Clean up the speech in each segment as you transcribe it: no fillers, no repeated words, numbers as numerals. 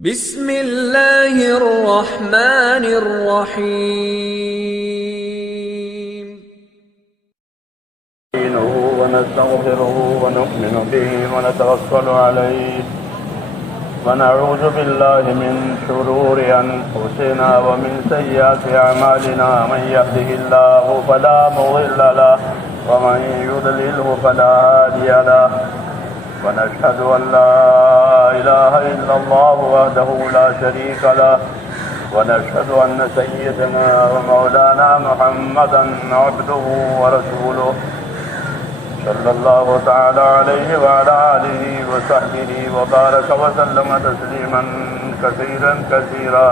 بسم اللہ الرحمن الرحیم ونستغفره ونؤمن به ونتوكل عليه ونعوذ بالله من شرور أنفسنا ومن سيئات أعمالنا من يهده الله فلا مضل له ومن يضلله فلا هادي له ونشهد أن لا إله إلا الله وحده لا شريك له ونشهد أن سيدنا ومولانا محمدا عبده ورسوله صلى الله تعالى عليه وعلى آله وصحبه وبارك وسلم تسليما كثيرا كثيرا.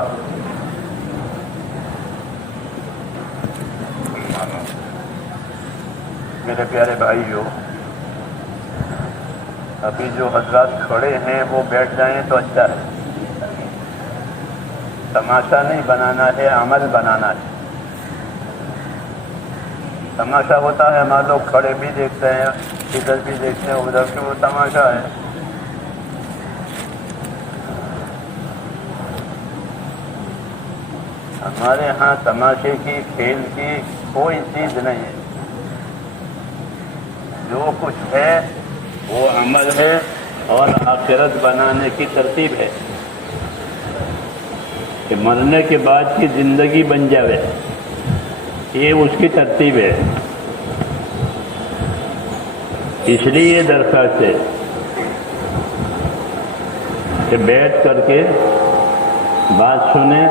میرے پیارے بھائیو، ابھی جو حضرات کھڑے ہیں وہ بیٹھ جائیں تو اچھا ہے. تماشا نہیں بنانا ہے، عمل بنانا ہے. تماشا ہوتا ہے ہمارے لوگ کھڑے بھی دیکھتے ہیں، ادھر بھی دیکھتے ہیں، ادھر بھی، وہ تماشا ہے. ہمارے ہاں تماشے کی، کھیل کی کوئی چیز نہیں ہے. جو کچھ ہے وہ عمل ہے اور آخرت بنانے کی ترتیب ہے کہ مرنے کے بعد کی زندگی بن جاوے، یہ اس کی ترتیب ہے. اس لیے درخواست ہے کہ بیٹھ کر کے بات سنیں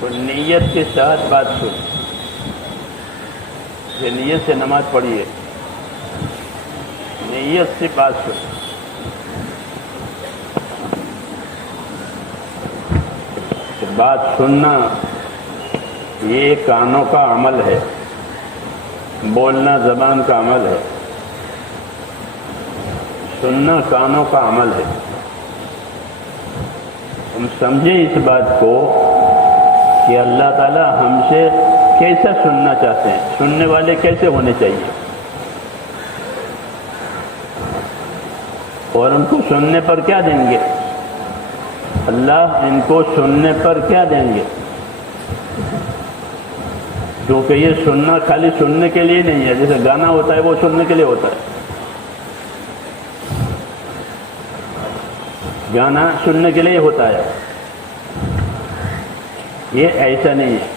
تو نیت کے ساتھ بات سنیں. یہ نیت سے نماز پڑھیے، نیت سے بات سنیں. بات سننا یہ کانوں کا عمل ہے، بولنا زبان کا عمل ہے، سننا کانوں کا عمل ہے. ہم سمجھیں اس بات کو کہ اللہ تعالی ہم سے کیسا سننا چاہتے ہیں، سننے والے کیسے ہونے چاہیے، اور ان کو سننے پر کیا دیں گے. اللہ ان کو سننے پر کیا دیں گے، کیونکہ یہ سننا خالی سننے کے لیے نہیں ہے. جیسے گانا ہوتا ہے وہ سننے کے لیے ہوتا ہے، گانا سننے کے لیے ہوتا ہے. یہ ایسا نہیں ہے.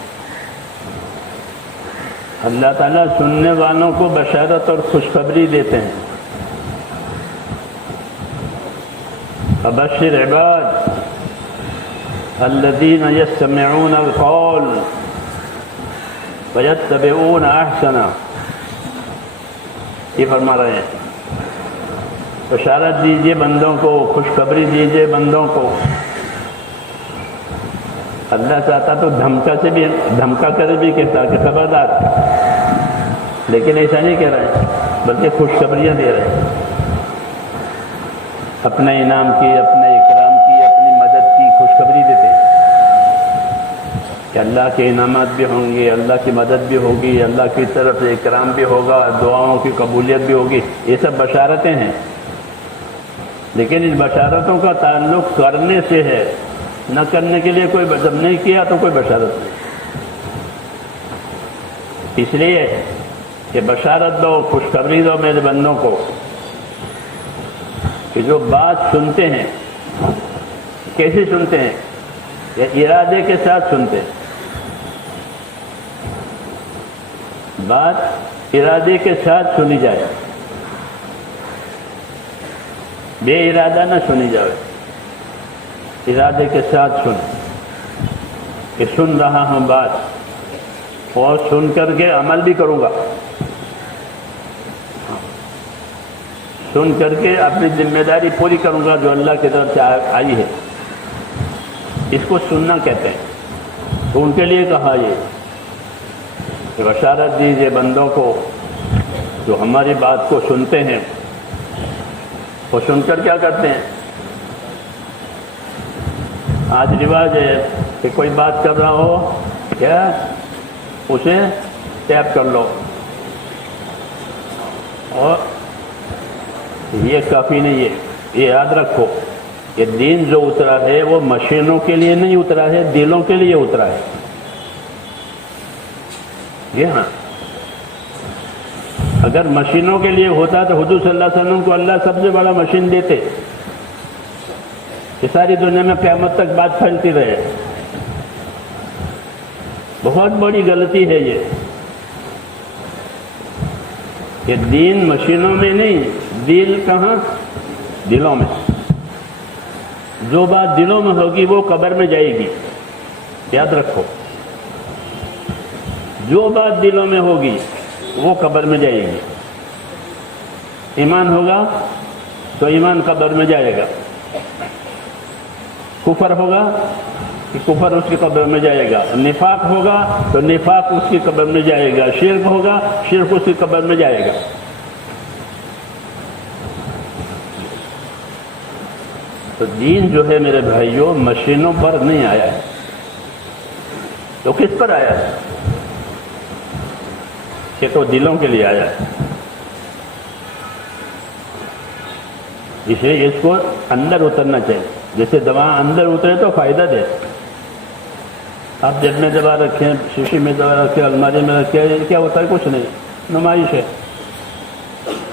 اللہ تعالیٰ سننے والوں کو بشارت اور خوشخبری دیتے ہیں. فبشر عباد الذین یستمعون القول ویتبعون احسنہ. یہ فرما رہے ہیں بشارت دیجئے بندوں کو، خوشخبری دیجئے بندوں کو. اللہ چاہتا تو دھمکا کر بھی کہتا کہ خبردار، لیکن ایسا نہیں کہہ رہے ہیں، بلکہ خوشخبریاں دے رہے ہیں. اپنے انعام کی، اپنے اکرام کی، اپنی مدد کی خوشخبری دیتے ہیں کہ اللہ کے انعامات بھی ہوں گے، اللہ کی مدد بھی ہوگی، اللہ کی طرف سے اکرام بھی ہوگا، دعاؤں کی قبولیت بھی ہوگی. یہ سب بشارتیں ہیں، لیکن ان بشارتوں کا تعلق کرنے سے ہے، نہ کرنے کے لیے کوئی جب نہیں کیا تو کوئی بشارت نہیں. اس لیے کہ بشارت دو، خوشخبری دو میرے بندوں کو کہ جو بات سنتے ہیں کیسے سنتے ہیں، یا ارادے کے ساتھ سنتے ہیں. بات ارادے کے ساتھ سنی جائے، بے ارادہ نہ سنی جائے. ارادے کے ساتھ سن کہ سن رہا ہوں بات، اور سن کر کے عمل بھی کروں گا. سن کر کے اپنی ذمہ داری پوری کروں گا جو اللہ کی طرف سے آئی ہے. اس کو سننا کہتے ہیں. تو ان کے لیے کہا یہ کہ بشارت دیجیے بندوں کو جو ہماری بات کو سنتے ہیں، وہ سن کر کیا کرتے ہیں. آج رواج ہے کہ کوئی بات کر رہا ہو کیا اسے ٹیپ کر لو، اور یہ کافی نہیں ہے. یہ یاد رکھو کہ دین جو اترا ہے وہ مشینوں کے لیے نہیں اترا ہے، دلوں کے لیے اترا ہے. یہ ہاں، اگر مشینوں کے لیے ہوتا تو حضور صلی اللہ علیہ وسلم کو اللہ سب سے بڑا مشین دیتے کہ ساری دنیا میں قیامت تک بات پھیلتی رہے. بہت بڑی غلطی ہے یہ کہ دین مشینوں میں نہیں، دل کہاں؟ دلوں میں. جو بات دلوں میں ہوگی وہ قبر میں جائے گی، یاد رکھو. جو بات دلوں میں ہوگی وہ قبر میں جائے گی. ایمان ہوگا تو ایمان قبر میں جائے گا، کفر ہوگا کہ کفر اس کی قبر میں جائے گا، نفاق ہوگا تو نفاق اس کی قبر میں جائے گا، شرک ہوگا شرک اس کی قبر میں جائے گا. تو دین جو ہے میرے بھائیوں مشینوں پر نہیں آیا ہے، تو کس پر آیا ہے؟ کہ تو دلوں کے لیے آیا ہے. اسے اس کو اندر اترنا چاہیے. جیسے دوا اندر اترے تو فائدہ دے. آپ جیب میں دوا رکھیں، شیشی میں دوا رکھیں، الماری میں رکھیں، کیا ہوتا ہے؟ کچھ نہیں، نمائش ہے،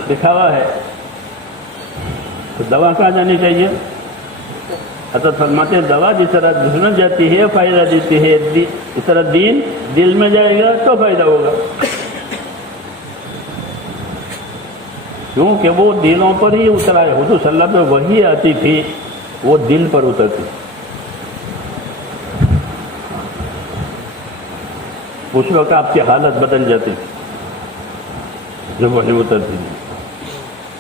دکھاوا ہے. تو دوا کہاں جانی چاہیے؟ حضرت فرماتے ہیں دوا جس طرح جسم میں جاتی ہے فائدہ دیتی ہے، اس طرح دین دل میں جائے گا تو فائدہ ہوگا. کیونکہ وہ دلوں پر ہی اترا ہے. حضور صلی اللہ علیہ وسلم پہ وحی آتی تھی، وہ دل پر اترتی. اس وقت آپ کی حالت بدل جاتی تھی. جب وحی اترتی تھی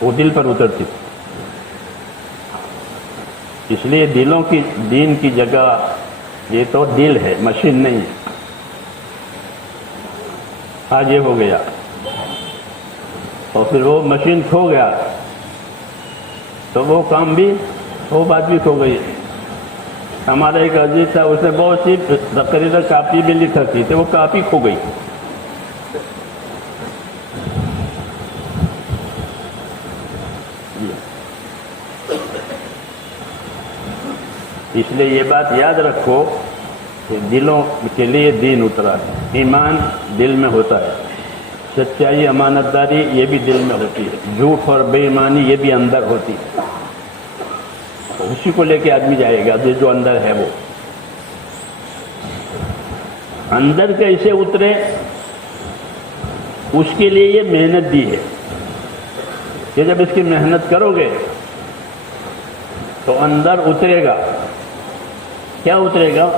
وہ دل پر اترتی تھی. اس لیے دلوں کی دین کی جگہ یہ تو دل ہے، مشین نہیں ہے. آج یہ ہو گیا اور پھر وہ مشین کھو گیا تو وہ کام بھی، وہ بات بھی کھو گئی. ہمارا ایک عزیز تھا، اس نے بہت سی تقریر کاپی بھی لکھ رکھی تھی، وہ کاپی کھو گئی. اس لیے یہ بات یاد رکھو کہ دلوں کے لیے دین اترا ہے. ایمان دل میں ہوتا ہے، سچائی امانت داری یہ بھی دل میں ہوتی ہے، جھوٹ اور بے ایمانی یہ بھی اندر ہوتی ہے. اسی کو لے کے آدمی جائے گا جو اندر ہے. وہ اندر کیسے اترے اس کے لیے یہ محنت دی ہے کہ جب اس کی محنت کرو گے تو اندر اترے گا. کیا اترے گا؟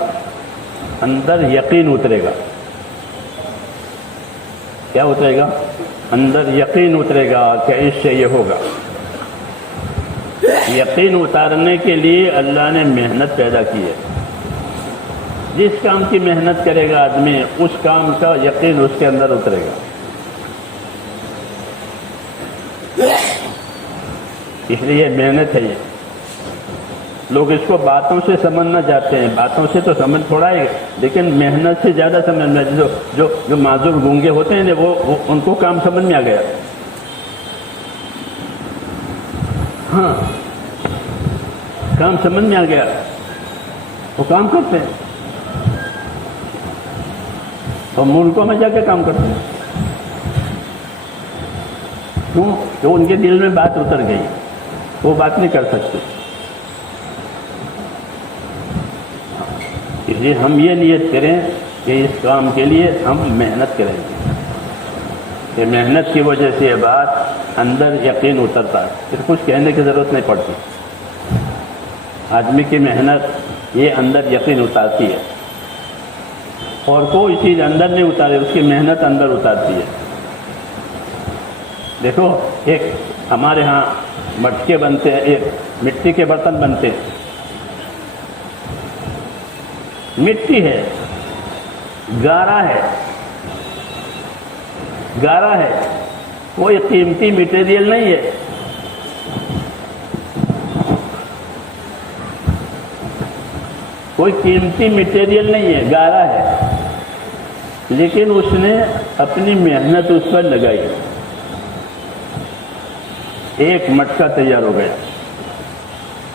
اندر یقین اترے گا. کیا اترے گا؟ اندر یقین اترے گا کہ اس سے یہ ہوگا. یقین اتارنے کے لیے اللہ نے محنت پیدا کی ہے. جس کام کی محنت کرے گا آدمی اس کام کا یقین اس کے اندر اترے گا. اس لیے محنت ہے. یہ لوگ اس کو باتوں سے سمجھنا چاہتے ہیں، باتوں سے تو سمجھ تھوڑا ہے لیکن محنت سے زیادہ سمجھنا. جو معذور گونگے ہوتے ہیں وہ ان کو کام سمجھ میں آ گیا. ہاں کام سمجھ میں آ گیا، وہ کام کرتے ہیں اور ملکوں میں جا کے کام کرتے ہیں. کیوں؟ کہ ان کے دل میں بات اتر گئی، وہ بات نہیں کر سکتے. اس لیے ہم یہ نیت کریں کہ اس کام کے لیے ہم محنت کریں گے. کہ محنت کی وجہ سے یہ بات اندر یقین اترتا ہے، پھر کچھ کہنے کی ضرورت نہیں پڑتی. آدمی کی محنت یہ اندر یقین اتارتی ہے، اور کوئی چیز اندر نہیں اتارے، اس کی محنت اندر اتارتی ہے. دیکھو ایک ہمارے ہاں مٹکے بنتے ہیں، ایک مٹی کے برتن بنتے ہیں. مٹی ہے، گارا ہے، گارا ہے، کوئی قیمتی مٹیریل نہیں ہے. کوئی قیمتی مٹیریل نہیں ہے، گارا ہے، لیکن اس نے اپنی محنت اس پر لگائی. ایک مٹکا تیار ہو گیا.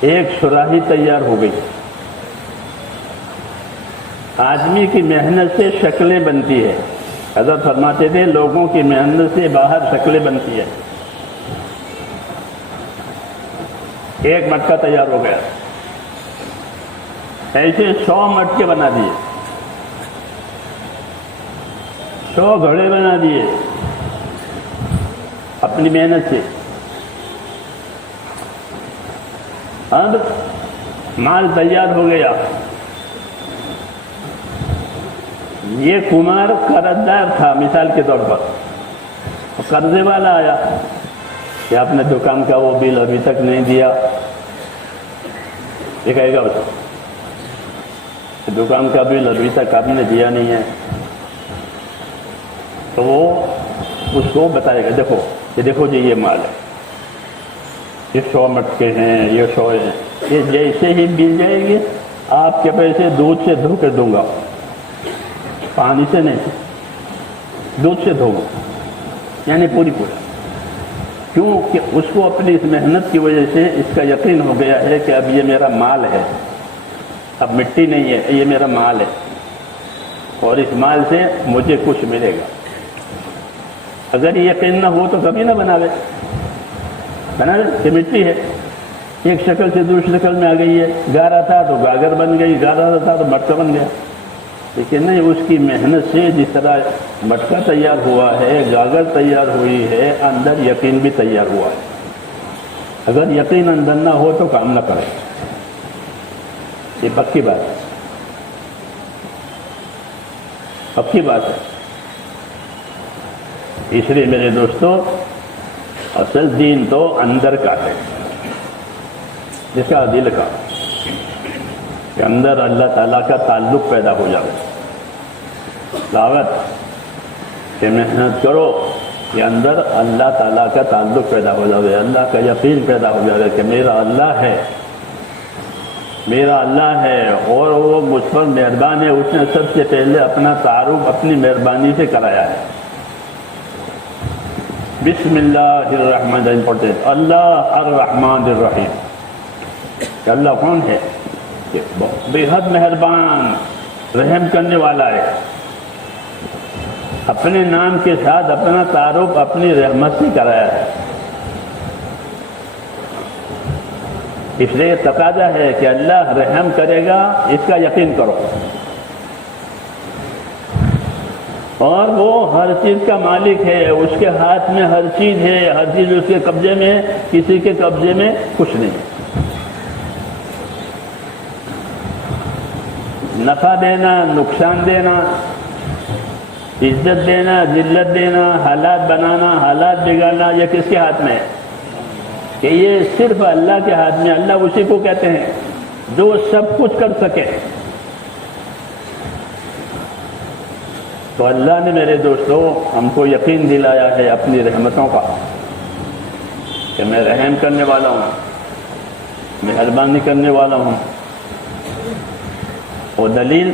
ایک سراہی تیار ہو گئی۔ آدمی کی محنت سے شکلیں بنتی ہے، حضرت فرماتے تھے لوگوں کی محنت سے باہر شکلیں بنتی ہے۔ ایک مٹکا تیار ہو گیا، ایسے 100 مٹکے بنا دیے، 100 گھڑے بنا دیے اپنی محنت سے۔ اب مال تیار ہو گیا، یہ کمار قرض دار تھا مثال کے طور پر، قرضے والا آیا کہ آپ نے دکان کا وہ بل ابھی تک نہیں دیا، یہ کہے گا دکان کا بل ابھی تک آپ نے دیا نہیں ہے، تو وہ اس کو بتائے گا دیکھو جی یہ مال ہے، یہ 100 مٹکے ہیں، یہ 100 ہیں، یہ جیسے ہی مل جائے گی آپ کے پیسے دودھ سے دھو کے دوں گا، پانی سے نہیں، دودھ سے دھو گا، یعنی پوری۔ کیونکہ اس کو اپنی اس محنت کی وجہ سے اس کا یقین ہو گیا ہے کہ اب یہ میرا مال ہے، اب مٹی نہیں ہے، یہ میرا مال ہے، اور اس مال سے مجھے کچھ ملے گا۔ اگر یہ یقین نہ ہو تو کبھی نہ بنا لے کہ مٹی ہے، ایک شکل سے دوسری شکل میں آ گئی ہے، گارا تھا تو گاگر بن گئی، گارا تھا تو مٹکا بن گیا۔ لیکن نہیں، اس کی محنت سے جس طرح مٹکا تیار ہوا ہے، گاگر تیار ہوئی ہے، اندر یقین بھی تیار ہوا ہے۔ اگر یقین اندر نہ ہو تو کام نہ کرے، یہ پکی بات ہے، پکی بات ہے۔ اس لیے میرے دوستو، اصل دین تو اندر کا ہے، جس کا دل کا، کہ اندر اللہ تعالیٰ کا تعلق پیدا ہو جائے، دعوت کہ محنت کرو کہ اندر اللہ تعالیٰ کا تعلق پیدا ہو جائے، اللہ کا یقین پیدا ہو جائے کہ میرا اللہ ہے، میرا اللہ ہے اور وہ مجھ پر مہربان ہے۔ اس نے سب سے پہلے اپنا تعارف اپنی مہربانی سے کرایا ہے۔ بسم اللہ الرحمن الرحیم پڑھتے ہیں، اللہ الرحمن الرحیم، کہ اللہ کون ہے؟ کہ بے حد مہربان رحم کرنے والا ہے۔ اپنے نام کے ساتھ اپنا تعارف اپنی رحمت سے کرایا ہے، اس لیے تقاضا ہے کہ اللہ رحم کرے گا، اس کا یقین کرو، اور وہ ہر چیز کا مالک ہے، اس کے ہاتھ میں ہر چیز ہے، ہر چیز اس کے قبضے میں، کسی کے قبضے میں کچھ نہیں۔ نفع دینا، نقصان دینا، عزت دینا، ذلت دینا، حالات بنانا، حالات بگاڑنا، یہ کس کے ہاتھ میں ہے؟ کہ یہ صرف اللہ کے ہاتھ میں۔ اللہ اسی کو کہتے ہیں جو سب کچھ کر سکے۔ تو اللہ نے میرے دوستو ہم کو یقین دلایا ہے اپنی رحمتوں کا، کہ میں رحم کرنے والا ہوں، مہربانی کرنے والا ہوں، اور دلیل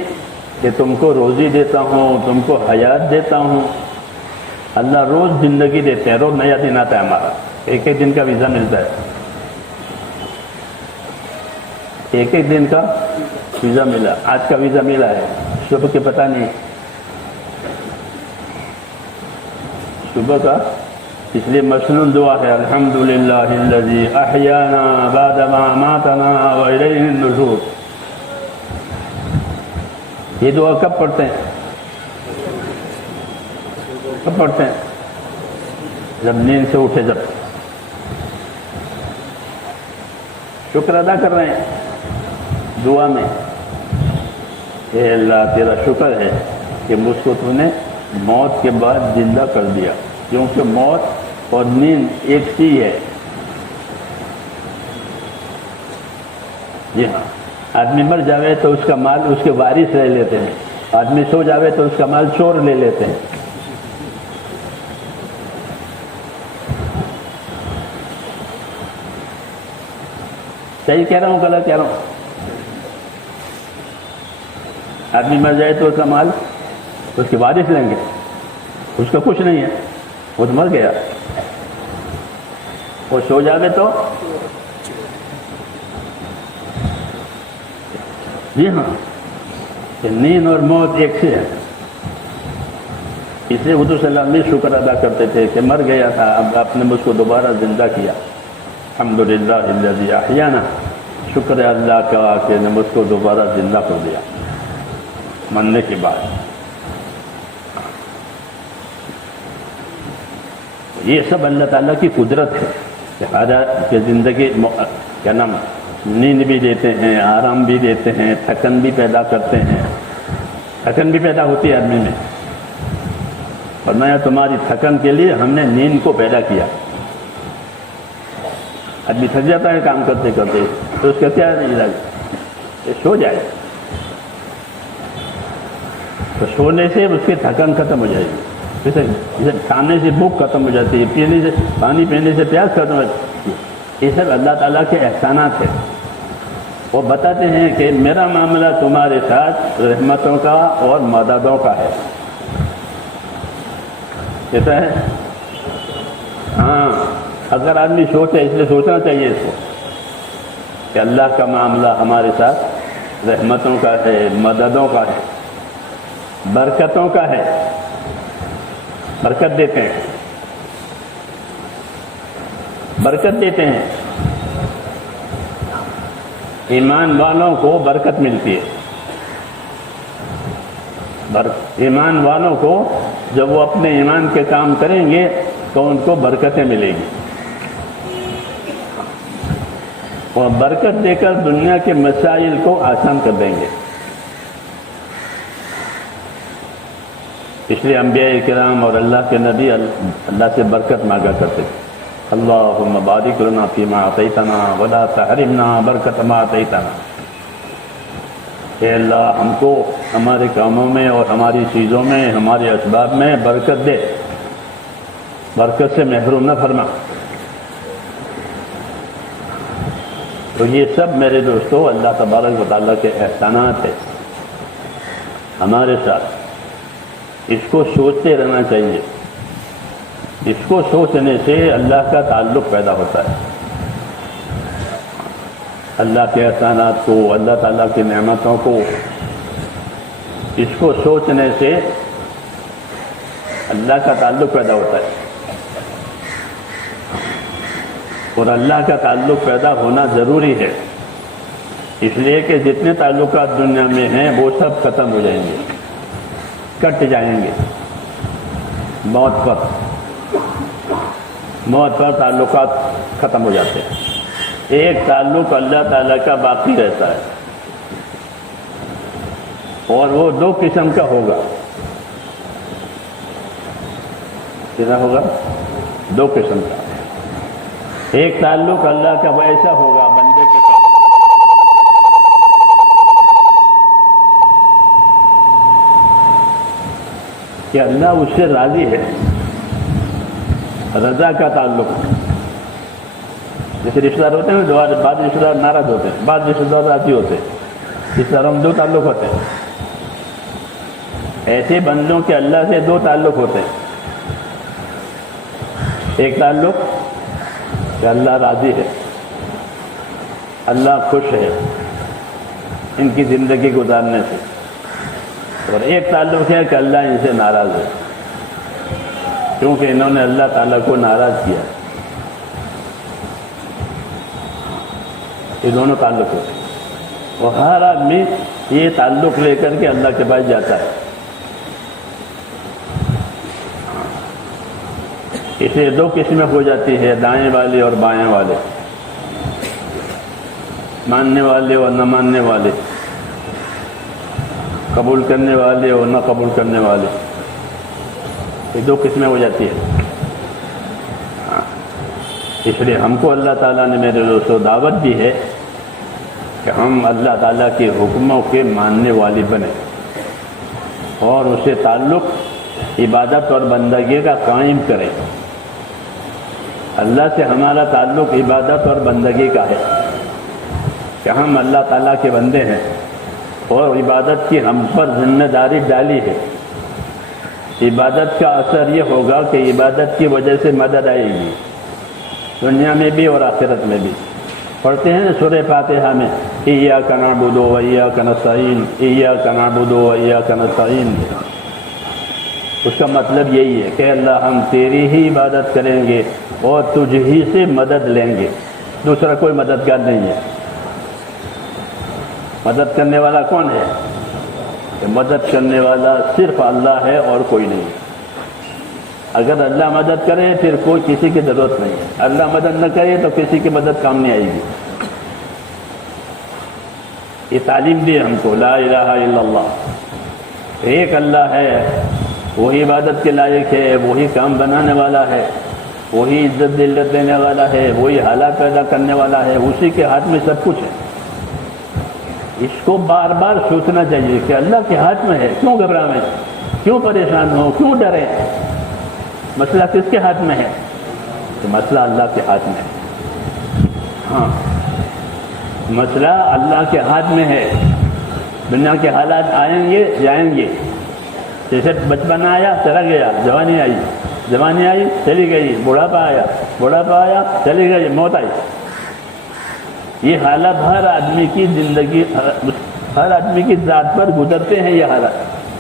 کہ تم کو روزی دیتا ہوں، تم کو حیات دیتا ہوں۔ اللہ روز زندگی دیتے ہیں، روز نیا دن آتا ہے ہمارا، ایک ایک دن کا ویزا ملتا ہے، ایک ایک دن کا ویزا ملا۔ آج کا ویزا ملا ہے، صبح کے پتہ نہیں صبح کا، اس لیے مسنون دعا ہے، الحمدللہ الذی احیانا بعد ما اماتنا والیہ النشور۔ یہ دعا کب پڑھتے ہیں؟ کب پڑھتے ہیں؟ جب نیند سے اٹھے، جب شکر ادا کر رہے ہیں دعا میں، اے اللہ تیرا شکر ہے کہ مجھ کو تو نے موت کے بعد زندہ کر دیا، کیونکہ موت اور نیند ایک سی ہے۔ جی ہاں، آدمی مر جاوے تو اس کا مال اس کے وارث لے لیتے ہیں، آدمی سو جاوے تو اس کا مال چور لے لیتے ہیں۔ صحیح کہہ رہا ہوں غلط کہہ رہا ہوں؟ آدمی مر جائے تو اس کا مال اس کے وارث لیں گے، اس کا کچھ نہیں ہے، وہ تو مر گیا۔ وہ سو جاوے تو جی ہاں، کہ نیند اور موت ایک سے ہے. اس لیے حضور صلی اللہ علیہ وسلم شکر ادا کرتے تھے کہ مر گیا تھا، اب آپ نے مجھ کو دوبارہ زندہ کیا. الحمدللہ الذی احیانا، شکر ہے اللہ کا کہ نے مجھ کو دوبارہ زندہ کر دیا مرنے کے بعد. یہ سب اللہ تعالیٰ کی قدرت ہے کہ کہ زندگی کیا نام نیند بھی دیتے ہیں، آرام بھی دیتے ہیں، تھکن بھی پیدا کرتے ہیں. تھکن بھی پیدا ہوتی ہے آدمی میں. فرمایا تمہاری تھکن کے لیے ہم نے نیند کو پیدا کیا. آدمی تھک جاتا ہے کام کرتے کرتے تو اس کا کیا علاج؟ سو جائے. تو سونے سے اس کی تھکن ختم ہو جائے گی. جیسے کھانے سے بھوک ختم ہو جاتی ہے، پینے سے پانی پینے سے پیاس ختم ہو جاتی ہے. یہ سب اللہ تعالیٰ کے احسانات ہیں. وہ بتاتے ہیں کہ میرا معاملہ تمہارے ساتھ رحمتوں کا اور مددوں کا ہے. کہتا ہے ہاں، اگر آدمی سوچے، اس لیے سوچنا چاہیے اس کو کہ اللہ کا معاملہ ہمارے ساتھ رحمتوں کا ہے، مددوں کا ہے، برکتوں کا ہے. برکت دیتے ہیں، برکت دیتے ہیں. ایمان والوں کو برکت ملتی ہے. ایمان والوں کو جب وہ اپنے ایمان کے کام کریں گے تو ان کو برکتیں ملے گی. اور برکت دے کر دنیا کے مسائل کو آسان کر دیں گے. اس لیے انبیاء کرام اور اللہ کے نبی اللہ سے برکت مانگا کرتے تھے. اللہم بارک لنا فیما اعطیتنا ولا تحرمنا برکت ما اعطیتنا. کہ اللہ ہم کو ہمارے کاموں میں اور ہماری چیزوں میں، ہمارے اسباب میں برکت دے، برکت سے محروم نہ فرما. تو یہ سب میرے دوستو اللہ تبارک و تعالیٰ کے احسانات ہیں ہمارے ساتھ. اس کو سوچتے رہنا چاہیے. اس کو سوچنے سے اللہ کا تعلق پیدا ہوتا ہے. اللہ کے احسانات کو، اللہ تعالیٰ کی نعمتوں کو، اس کو سوچنے سے اللہ کا تعلق پیدا ہوتا ہے. اور اللہ کا تعلق پیدا ہونا ضروری ہے. اس لیے کہ جتنے تعلقات دنیا میں ہیں وہ سب ختم ہو جائیں گے، کٹ جائیں گے. موت پر تعلقات ختم ہو جاتے ہیں. ایک تعلق اللہ تعالیٰ کا باقی رہتا ہے، اور وہ دو قسم کا ہوگا. کتنا ہوگا؟ دو قسم کا. ایک تعلق اللہ کا ایسا ہوگا بندے کے ساتھ کہ اللہ اس سے راضی ہے، رضا کا تعلق. جیسے رشتہ دار ہوتے ہیں، بعض رشتہ دار ناراض ہوتے ہیں، بعض رشتہ دار راضی ہوتے ہیں. اس طرح ہم دو تعلق ہوتے ہیں. ایسے بندوں کے اللہ سے دو تعلق ہوتے ہیں. ایک تعلق کہ اللہ راضی ہے، اللہ خوش ہے ان کی زندگی گزارنے سے. اور ایک تعلق ہے کہ اللہ ان سے ناراض ہے کیونکہ انہوں نے اللہ تعالیٰ کو ناراض کیا. یہ دونوں تعلق ہوتے ہیں. اور ہر آدمی یہ تعلق لے کر کے اللہ کے پاس جاتا ہے. اسے دو قسمیں ہو جاتی ہے، دائیں والے اور بائیں والے، ماننے والے اور نہ ماننے والے، قبول کرنے والے اور نہ قبول کرنے والے. یہ دو قسمیں ہو جاتی ہے. اس لیے ہم کو اللہ تعالیٰ نے میرے دوستوں دعوت دی ہے کہ ہم اللہ تعالیٰ کے حکموں کے ماننے والے بنیں اور اسے تعلق عبادت اور بندگی کا قائم کریں. اللہ سے ہمارا تعلق عبادت اور بندگی کا ہے کہ ہم اللہ تعالیٰ کے بندے ہیں اور عبادت کی ہم پر ذمہ داری ڈالی ہے. عبادت کا اثر یہ ہوگا کہ عبادت کی وجہ سے مدد آئے گی دنیا میں بھی اور آخرت میں بھی. پڑھتے ہیں سورہ فاتحہ میں ایاک نعبد و ایاک نستعین، ایاک نعبد و ایاک نستعین، اس کا مطلب یہی ہے کہ اللہ ہم تیری ہی عبادت کریں گے اور تجھ ہی سے مدد لیں گے، دوسرا کوئی مددگار نہیں ہے۔ مدد کرنے والا کون ہے؟ کہ مدد کرنے والا صرف اللہ ہے اور کوئی نہیں۔ اگر اللہ مدد کرے پھر کوئی کسی کی ضرورت نہیں ہے، اللہ مدد نہ کرے تو کسی کی مدد کام نہیں آئے گی۔ یہ تعلیم دی ہم کو لا الہ الا اللہ، ایک اللہ ہے، وہی عبادت کے لائق ہے، وہی کام بنانے والا ہے، وہی عزت ذلت دینے والا ہے، وہی حالات پیدا کرنے والا ہے، اسی کے ہاتھ میں سب کچھ ہے۔ اس کو بار بار سوچنا چاہیے کہ اللہ کے ہاتھ میں ہے، کیوں گھبراویں، کیوں پریشان ہو، کیوں ڈریں؟ مسئلہ کس کے ہاتھ میں ہے؟ تو مسئلہ اللہ کے ہاتھ میں ہے۔ ہاں، مسئلہ اللہ کے ہاتھ میں ہے۔ دنیا کے حالات آئیں گے جائیں گے، جیسے بچپن آیا چلا گیا، جوانی آئی چلی گئی، بڑھاپا آیا چلی گئی، موت آئی۔ یہ حالات ہر آدمی کی زندگی، ہر آدمی کی ذات پر گزرتے ہیں یہ حالات۔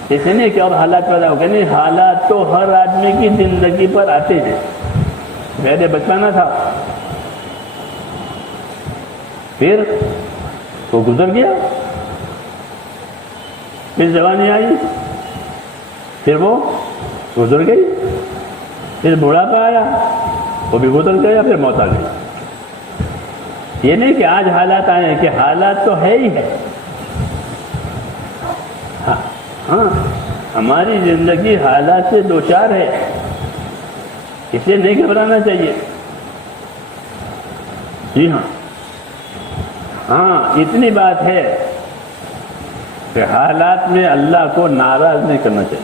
ایسے نہیں کہ اب حالات پیدا ہو گئے، نہیں، حالات تو ہر آدمی کی زندگی پر آتے ہیں۔ پہلے بچپنا تھا، پھر وہ گزر گیا، پھر جوانی آئی، پھر وہ گزر گئی، پھر بڑھاپا آیا، وہ بھی گزر گیا، پھر موت آ گئی۔ یہ نہیں کہ آج حالات آئے ہیں، کہ حالات تو ہے ہی ہے۔ ہاں، ہماری زندگی حالات سے دوچار ہے، اسے نہیں گھبرانا چاہیے۔ جی ہاں، اتنی بات ہے کہ حالات میں اللہ کو ناراض نہیں کرنا چاہیے۔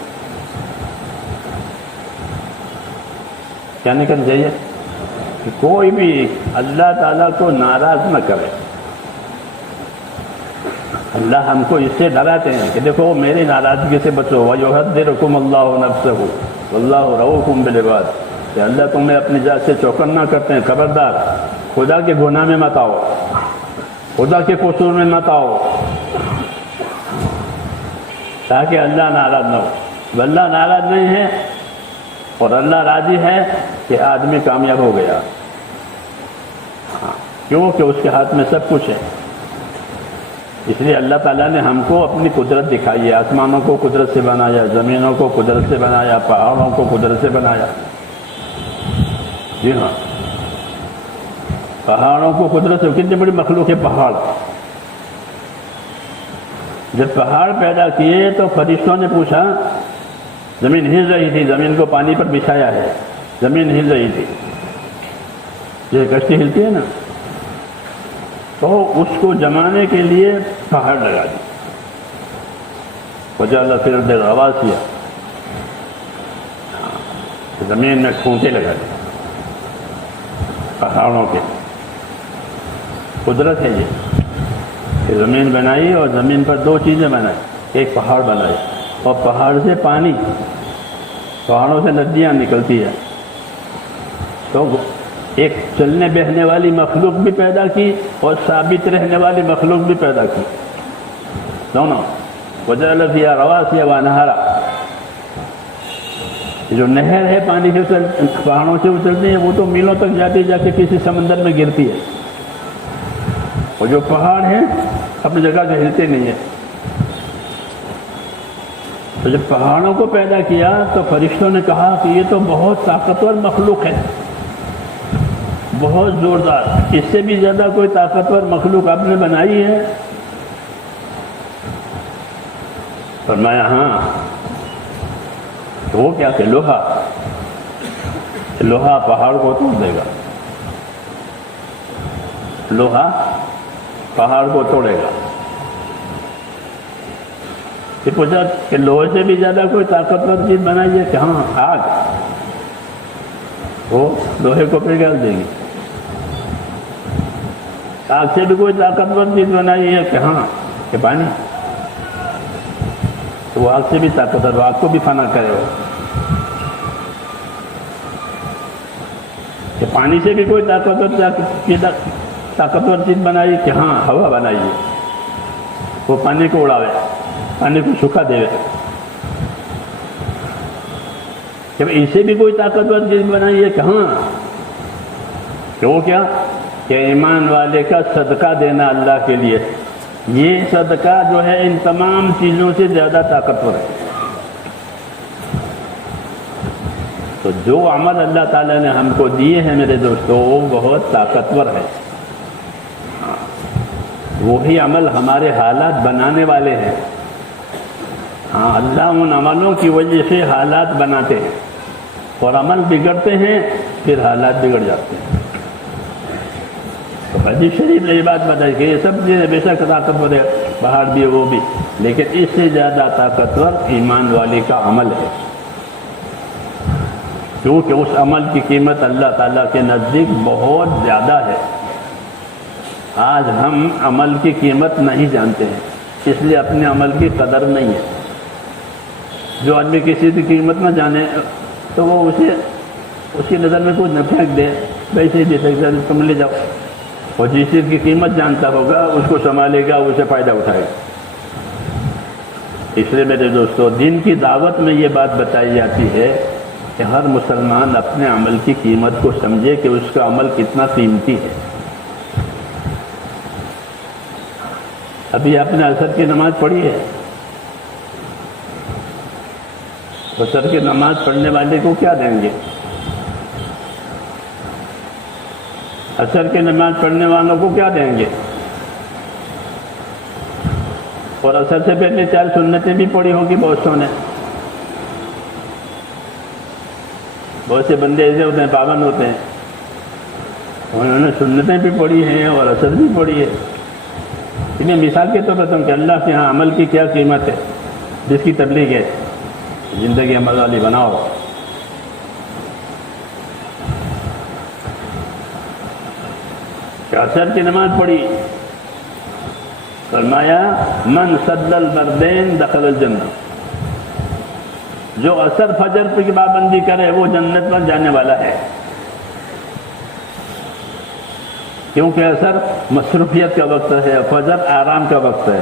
کیا نہیں کرنا چاہیے؟ کہ کوئی بھی اللہ تعالیٰ کو ناراض نہ کرے۔ اللہ ہم کو اس سے ڈراتے ہیں کہ دیکھو میری ناراضگی سے بچو، وَيُحَذِّرُكُمُ اللَّهُ نَفْسَهُ وَاللَّهُ رَءُوفٌ بِالْعِبَادِ، کہ اللہ تمہیں اپنی ذات سے چوکنا کرتے ہیں، خبردار خدا کے گناہ میں مت آؤ، خدا کے قصور میں مت آؤ، تاکہ اللہ ناراض نہ ہو۔ اللہ ناراض نہیں ہے اور اللہ راضی ہے کہ آدمی کامیاب ہو گیا، کیونکہ اس کے ہاتھ میں سب کچھ ہے۔ اس لیے اللہ تعالیٰ نے ہم کو اپنی قدرت دکھائی ہے، آسمانوں کو قدرت سے بنایا، زمینوں کو قدرت سے بنایا، پہاڑوں کو قدرت سے بنایا۔ جی ہاں، پہاڑوں کو قدرت سے، کتنی بڑی مخلوق ہے پہاڑ۔ جب پہاڑ پیدا کیے تو فرشتوں نے پوچھا، زمین ہل رہی تھی، زمین کو پانی پر بچھایا ہے، زمین ہل رہی تھی، جیسے کشتی ہلتی ہے نا، تو اس کو جمانے کے لیے پہاڑ لگا دی، وجعل فی الارض رواسیا، زمین میں کھونٹے لگا دی پہاڑوں کے۔ قدرت ہے یہ کہ زمین بنائی اور زمین پر دو چیزیں بنائی، ایک پہاڑ بنائے اور پہاڑ سے پانی، پہاڑوں سے ندیاں نکلتی ہے، تو ایک چلنے بہنے والی مخلوق بھی پیدا کی اور ثابت رہنے والی مخلوق بھی پیدا کی، دونوں۔ وجعل فیہا رواسیا وانہارا، جو نہر ہے پانی سے پہاڑوں سے اترتی ہے، وہ تو میلوں تک جاتی جا کے کسی سمندر میں گرتی ہے، اور جو پہاڑ ہیں اپنی جگہ سے ہلتے نہیں ہیں۔ تو جب پہاڑوں کو پیدا کیا تو فرشتوں نے کہا کہ یہ تو بہت طاقتور مخلوق ہے، بہت زوردار، اس سے بھی زیادہ کوئی طاقتور مخلوق آپ نے بنائی ہے؟ فرمایا ہاں۔ تو وہ کیا کہ لوہا پہاڑ کو توڑ دے گا، لوہا پہاڑ کو توڑے گا۔ پھر پوچھا کہ لوہے سے بھی زیادہ کوئی طاقتور چیز بنائی ہے؟ کہ ہاں، آگ، وہ لوہے کو پگھل دے گی۔ آگ سے بھی کوئی طاقتور چیز بنائی ہے؟ کہ ہاں، کہ پانی، تو وہ آگ سے بھی طاقتور، آگ کو بھی فنا کرے ہو۔ کہ پانی سے بھی کوئی طاقتور چیز طاقتور چیز بنائی کہ ہاں ہوا بنائیے، وہ پانی کو اڑاوے، پانی کو سکھا دے، جب اسے بھی کوئی طاقتور چیز بنائی ہے کہ ہاں کہ وہ کیا کہ ایمان والے کا صدقہ دینا اللہ کے لیے، یہ صدقہ جو ہے ان تمام چیزوں سے زیادہ طاقتور ہے۔ تو جو عمل اللہ تعالیٰ نے ہم کو دیے ہیں میرے دوستو وہ بہت طاقتور ہے، وہی عمل ہمارے حالات بنانے والے ہیں۔ ہاں، اللہ ان عملوں کی وجہ سے حالات بناتے ہیں، اور عمل بگڑتے ہیں پھر حالات بگڑ جاتے ہیں۔ تو حدیث شریف نے یہ بات بتائی کہ یہ سب چیزیں بے شک طاقتور ہے، پہاڑ بھی وہ بھی، لیکن اس سے زیادہ طاقتور ایمان والے کا عمل ہے، کیونکہ اس عمل کی قیمت اللہ تعالیٰ کے نزدیک بہت زیادہ ہے۔ آج ہم عمل کی قیمت نہیں جانتے ہیں، اس لیے اپنے عمل کی قدر نہیں ہے۔ جو آدمی کسی کی قیمت نہ جانے تو وہ اس کی نظر میں کچھ نہ پھینک دے، ویسے ہی دے تم لے جاؤ، اور جس چیز کی قیمت جانتا ہوگا اس کو سنبھالے گا، اسے فائدہ اٹھائے گا۔ اس لیے میرے دوستو دین کی دعوت میں یہ بات بتائی جاتی ہے کہ ہر مسلمان اپنے عمل کی قیمت کو سمجھے کہ اس کا عمل کتنا قیمتی ہے۔ ابھی آپ نے عصر کی نماز پڑھی ہے، عصر کی نماز پڑھنے والے کو کیا دیں گے؟ عصر کی نماز پڑھنے والوں کو کیا دیں گے؟ اور عصر سے پہلے 4 سنتیں بھی پڑھی ہوگی بہت سو نے۔ بہت سے بندے ایسے ہوتے ہیں پابند ہوتے ہیں، انہوں نے سنتیں بھی پڑھی ہیں اور عصر بھی پڑھی ہے۔ انہیں مثال کے طور پر کہ اللہ کے ہاں عمل کی کیا قیمت ہے، جس کی تبلیغ ہے زندگی عمل والی بناؤ۔ عصر کی نماز پڑھی، فرمایا من صد البردین دخل الجنہ، جو عصر فجر کی پابندی کرے وہ جنت میں جانے والا ہے، کیونکہ عصر مصروفیت کا وقت ہے، فجر آرام کا وقت ہے۔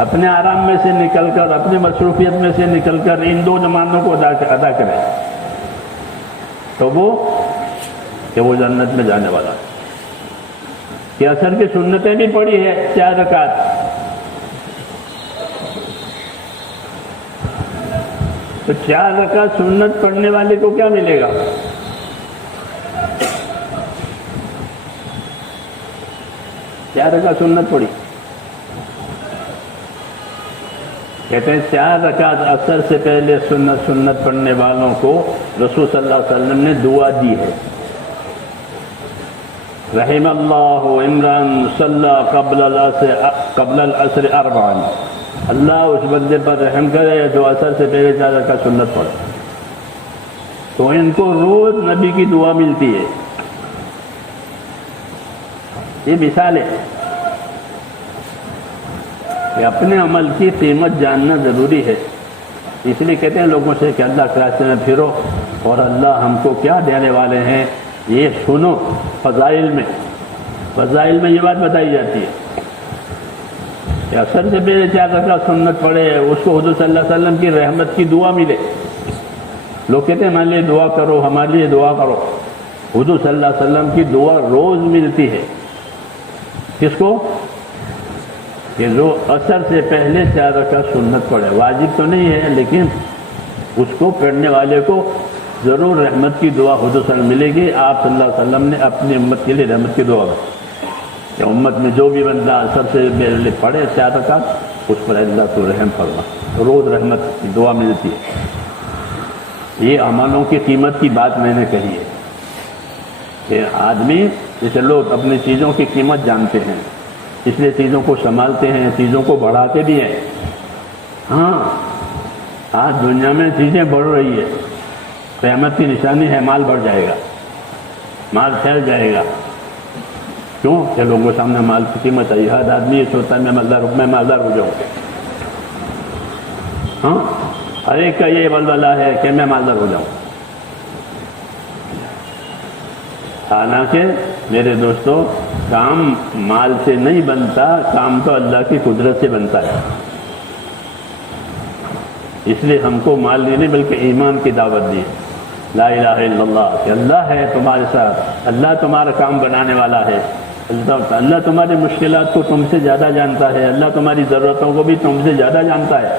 اپنے آرام میں سے نکل کر، اپنی مصروفیت میں سے نکل کر ان 2 نمازوں کو ادا کرے تو وہ جنت میں جانے والا ہے۔ کہ عصر کی سنتیں بھی پڑھی ہے 4 رکعت، تو 4 رکعت سنت پڑھنے والے کو کیا ملے گا؟ 4 رکعت سنت پڑھی، کہتے ہیں 4 رکعت عصر سے پہلے سنت پڑھنے والوں کو رسول صلی اللہ علیہ وسلم نے دعا دی ہے، رحم اللہ عمران صلی قبل العصر 4، اللہ اس بندے پر رحم کرے جو عصر سے پہلے 4 رکعت سنت پڑھے، تو ان کو روز نبی کی دعا ملتی ہے۔ یہ مثال ہے کہ اپنے عمل کی قیمت جاننا ضروری ہے۔ اس لیے کہتے ہیں لوگوں سے کہ اللہ کے راستے میں پھرو اور اللہ ہم کو کیا دینے والے ہیں یہ سنو۔ فضائل میں یہ بات بتائی جاتی ہے کہ عصر سے پہلے 4 رکعت سنت پڑھے اس کو حضور صلی اللہ علیہ وسلم کی رحمت کی دعا ملے۔ لوگ کہتے ہیں ہمارے لیے دعا کرو، ہمارے لیے دعا کرو، حضور صلی اللہ علیہ وسلم کی دعا روز ملتی ہے۔ کس کو؟ کہ جو عصر سے پہلے 4 رکعت سنت پڑھے، واجب تو نہیں ہے لیکن اس کو پڑھنے والے کو ضرور رحمت کی دعا حضور صلی اللہ علیہ وسلم ملے گی۔ آپ صلی اللہ علیہ وسلم نے اپنی امت کے لیے رحمت کی دعا کی کہ امت میں جو بھی بندہ عصر سے پہلے پڑھے 4 رکعت اس پر اللہ تو رحم فرما، روز رحمت کی دعا ملتی ہے۔ یہ عملوں کی قیمت کی بات میں نے کہی ہے کہ آدمی جیسے لوگ اپنی چیزوں کی قیمت جانتے ہیں، اس لیے چیزوں کو سنبھالتے ہیں، چیزوں کو بڑھاتے بھی ہیں۔ ہاں، آج دنیا میں چیزیں بڑھ رہی ہے، قیامت کی نشانی ہے مال بڑھ جائے گا، مال پھیل جائے گا۔ کیوں کہ لوگوں کے سامنے مال کی قیمت آئی، ہر آدمی یہ سوچتا ہے میں مالدار ہو جاؤں۔ ہاں، ہر ایک کا یہ ولولہ ہے کہ میں مالدار ہو جاؤں، حالانکہ میرے دوستو کام مال سے نہیں بنتا، کام تو اللہ کی قدرت سے بنتا ہے. اس لیے ہم کو مال نہیں بلکہ ایمان کی دعوت دی. لا الہ الا اللہ، کہ اللہ ہے تمہارے ساتھ، اللہ تمہارا کام بنانے والا ہے، اللہ تمہاری مشکلات کو تم سے زیادہ جانتا ہے، اللہ تمہاری ضرورتوں کو بھی تم سے زیادہ جانتا ہے.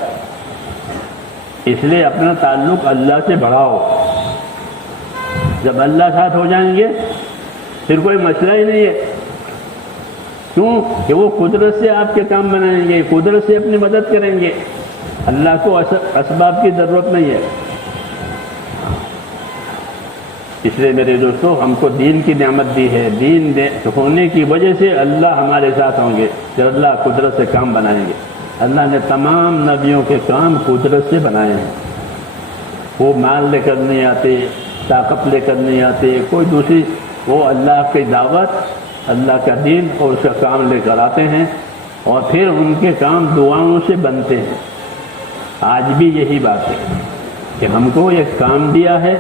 اس لیے اپنا تعلق اللہ سے بڑھاؤ. جب اللہ ساتھ ہو جائیں گے پھر کوئی مسئلہ ہی نہیں ہے. کیوں کہ وہ قدرت سے آپ کے کام بنائیں گے، قدرت سے اپنی مدد کریں گے. اللہ کو اسباب کی ضرورت نہیں ہے. اس لیے میرے دوستو ہم کو دین کی نعمت دی ہے. دین ہونے کی وجہ سے اللہ ہمارے ساتھ ہوں گے کہ اللہ قدرت سے کام بنائیں گے. اللہ نے تمام نبیوں کے کام قدرت سے بنائے ہیں. وہ مال لے کر نہیں آتے، طاقت لے کر نہیں آتے، کوئی دوسری، وہ اللہ کی دعوت، اللہ کا دین اور اس کا کام لے کر آتے ہیں، اور پھر ان کے کام دعاؤں سے بنتے ہیں. آج بھی یہی بات ہے کہ ہم کو ایک کام دیا ہے،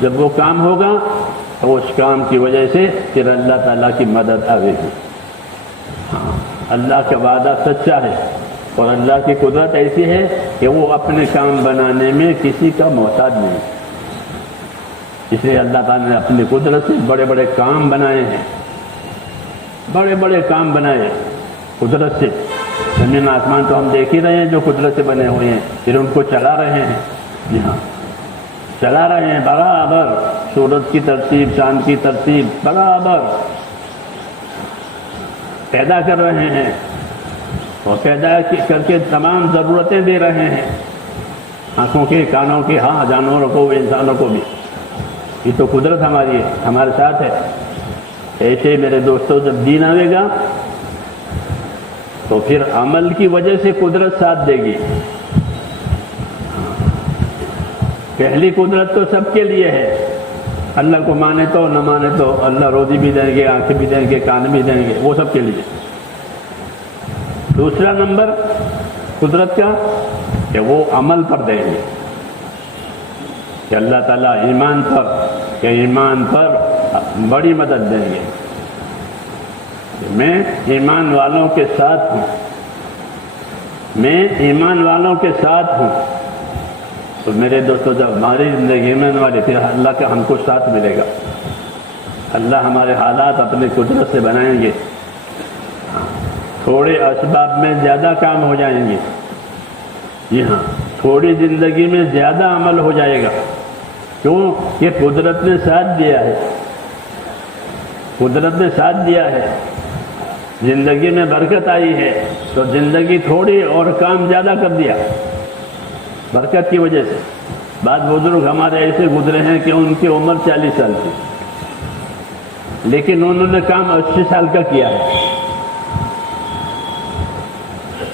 جب وہ کام ہوگا تو اس کام کی وجہ سے پھر اللہ تعالیٰ کی مدد آئے گی. ہاں، اللہ کا وعدہ سچا ہے اور اللہ کی قدرت ایسی ہے کہ وہ اپنے کام بنانے میں کسی کا محتاج نہیں. اس لیے اللہ تعالیٰ نے اپنی قدرت سے بڑے بڑے کام بنائے ہیں، بڑے بڑے کام بنائے قدرت سے. زمین آسمان تو ہم دیکھ ہی رہے ہیں جو قدرت سے بنے ہوئے ہیں، پھر ان کو چلا رہے ہیں. جی ہاں، چلا رہے ہیں برابر. سورج کی ترتیب، چاند کی ترتیب برابر پیدا کر رہے ہیں، اور پیدا کر کے تمام ضرورتیں دے رہے ہیں، آنکھوں کے، کانوں کے، ہاں جانوروں کو، انسانوں کو بھی. یہ تو قدرت ہماری ہے، ہمارے ساتھ ہے. ایسے میرے دوستوں جب دین آئے گا تو پھر عمل کی وجہ سے قدرت ساتھ دے گی. پہلی قدرت تو سب کے لیے ہے. اللہ کو مانے تو نہ مانے تو اللہ روزی بھی دیں گے، آنکھیں بھی دیں گے، کان بھی دیں گے، وہ سب کے لیے. دوسرا نمبر قدرت کا کہ وہ عمل پر دیں گے، کہ اللہ تعالیٰ ایمان پر بڑی مدد دیں گے. میں ایمان والوں کے ساتھ ہوں، میں ایمان والوں کے ساتھ ہوں. تو میرے دوستو جب ہماری زندگی میں ہمارے پھر اللہ کا ہم کو ساتھ ملے گا. اللہ ہمارے حالات اپنے قدرت سے بنائیں گے. تھوڑے اسباب میں زیادہ کام ہو جائیں گے. جی ہاں، تھوڑی زندگی میں زیادہ عمل ہو جائے گا. کیوں کہ قدرت نے ساتھ دیا ہے، قدرت نے ساتھ دیا ہے. زندگی میں برکت آئی ہے تو زندگی تھوڑی اور کام زیادہ کر دیا برکت کی وجہ سے. بعض بزرگ ہمارے ایسے گزرے ہیں کہ ان کی عمر 40 سال تھی، لیکن انہوں نے کام 80 سال کا کیا ہے.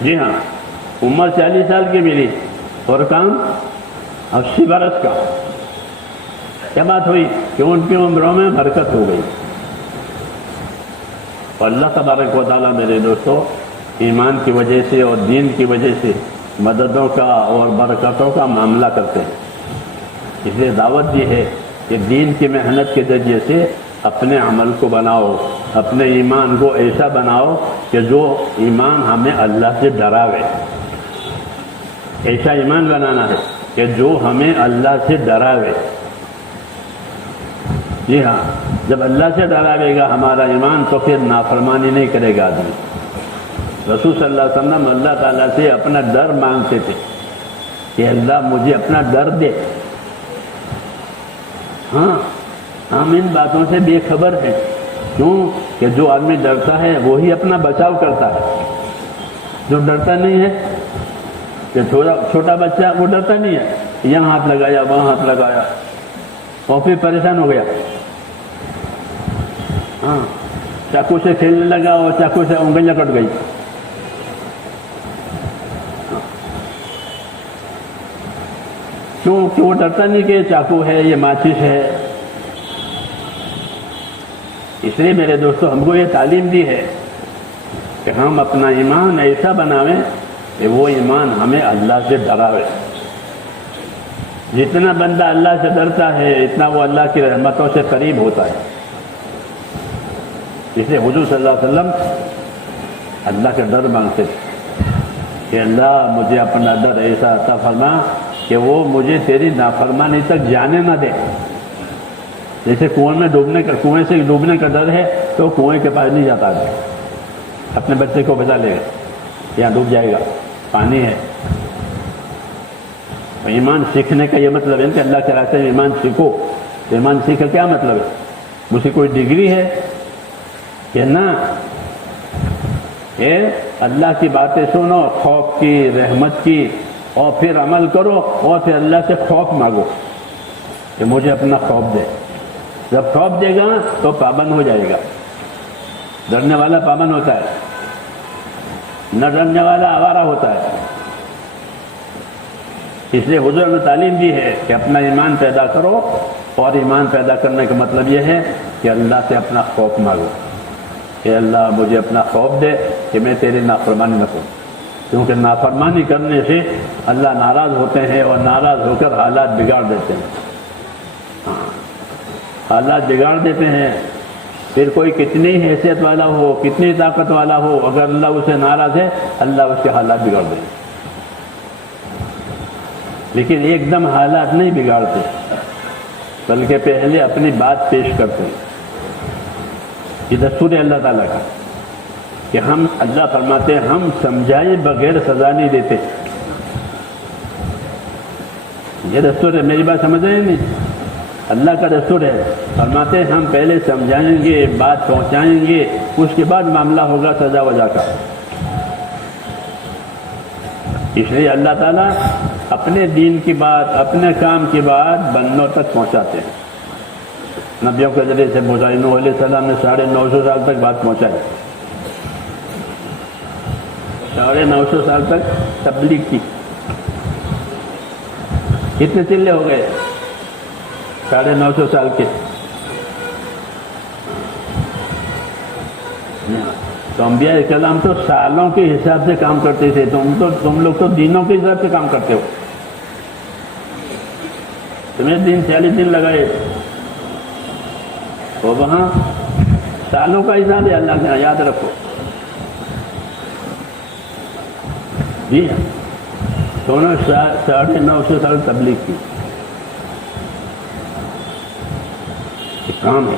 جی ہاں، عمر 40 سال کی ملی اور کام 80 برس کا. کیا بات ہوئی کہ ان کی عمروں میں برکت ہو گئی. اور اللہ تبارک و تعالیٰ میرے دوستو ایمان کی وجہ سے اور دین کی وجہ سے مددوں کا اور برکتوں کا معاملہ کرتے ہیں. اس لیے دعوت یہ ہے کہ دین کی محنت کے ذریعے سے اپنے عمل کو بناؤ، اپنے ایمان کو ایسا بناؤ کہ جو ایمان ہمیں اللہ سے ڈراوے. ایسا ایمان بنانا ہے کہ جو ہمیں اللہ سے ڈراوے. جی ہاں، جب اللہ سے ڈراوے گا ہمارا ایمان تو پھر نافرمانی نہیں کرے گا آدمی. رسول صلی اللہ علیہ وسلم اللہ تعالیٰ سے اپنا ڈر مانگتے تھے کہ اللہ مجھے اپنا ڈر دے. ہاں، ہم ان باتوں سے بے خبر ہیں. کیوں کہ جو آدمی ڈرتا ہے وہی اپنا بچاؤ کرتا ہے. جو ڈرتا نہیں ہے، کہ چھوٹا بچہ وہ ڈرتا نہیں ہے، یہاں ہاتھ لگایا وہاں ہاتھ لگایا اور پھر پریشان ہو گیا. ہاں، چاقو سے کھیلنے لگا اور چاقو سے انگلیاں کٹ گئی. کیوں کہ وہ ڈرتا نہیں کہ چاقو ہے، یہ ماچس ہے. اس لیے میرے دوستو ہم کو یہ تعلیم دی ہے کہ ہم اپنا ایمان ایسا بناویں کہ وہ ایمان ہمیں اللہ سے ڈراوے. جتنا بندہ اللہ سے ڈرتا ہے اتنا وہ اللہ کی رحمتوں سے قریب ہوتا ہے. اس لیے حضور صلی اللہ علیہ وسلم اللہ کا ڈر مانگتے تھے کہ اللہ مجھے اپنا ڈر ایسا عطا فرما کہ وہ مجھے تیری نافرمانی تک جانے نہ دے. جیسے کنویں سے ڈوبنے کا ڈر ہے تو کنویں کے پاس نہیں جاتا آدمی، اپنے بچے کو بچا لے گا، یہاں ڈوب جائے گا، پانی ہے. ایمان سیکھنے کا یہ مطلب ہے کہ اللہ کے راستے میں ایمان سیکھو. ایمان سیکھ کا کیا مطلب ہے؟ مجھے کوئی ڈگری ہے کہ نہ، اللہ کی باتیں سنو، خوف کی، رحمت کی، اور پھر عمل کرو، اور پھر اللہ سے خوف مانگو کہ مجھے اپنا خوف دے. جب خوف دے گا تو پابند ہو جائے گا. ڈرنے والا پابند ہوتا ہے، نہ ڈرنے والا آوارہ ہوتا ہے. اس لیے حضور نے تعلیم دی ہے کہ اپنا ایمان پیدا کرو، اور ایمان پیدا کرنے کا مطلب یہ ہے کہ اللہ سے اپنا خوف مانگو کہ اللہ مجھے اپنا خوف دے کہ میں تیری نافرمانی نہ کروں. کیونکہ نافرمانی کرنے سے اللہ ناراض ہوتے ہیں، اور ناراض ہو کر حالات بگاڑ دیتے ہیں. حالات بگاڑ دیتے ہیں. پھر کوئی کتنی حیثیت والا ہو، کتنی طاقت والا ہو، اگر اللہ اسے ناراض ہے اللہ اس کے حالات بگاڑ دے. لیکن ایک دم حالات نہیں بگاڑتے، بلکہ پہلے اپنی بات پیش کرتے ہیں. یہ دستور ہے اللہ تعالیٰ کا کہ ہم، اللہ فرماتے ہیں ہم سمجھائے بغیر سزا نہیں دیتے. یہ دستور ہے، میری بات سمجھ رہے ہیں نہیں؟ اللہ کا دستور ہے. فرماتے ہیں ہم پہلے سمجھائیں گے، بات پہنچائیں گے، اس کے بعد معاملہ ہوگا سزا وجہ کا. اس لیے اللہ تعالیٰ اپنے دین کی بات، اپنے کام کی بات بندوں تک پہنچاتے ہیں. نبیوں کے ذریعے سے نوح علیہ السلام نے 950 سال تک بات پہنچائی. 950 سال تک تبلیغ کی. کتنے چلے ہو گئے 950 سال کے؟ تو انبیاء کرام تو سالوں کے حساب سے کام کرتے تھے. تم لوگ تو دنوں کے حساب سے کام کرتے ہو. تمہیں 40 دن لگائے، تو وہاں سالوں کا حساب ہے اللہ کا، یاد رکھو. جی دونوں 950 سال تبلیغ کی. کام ہے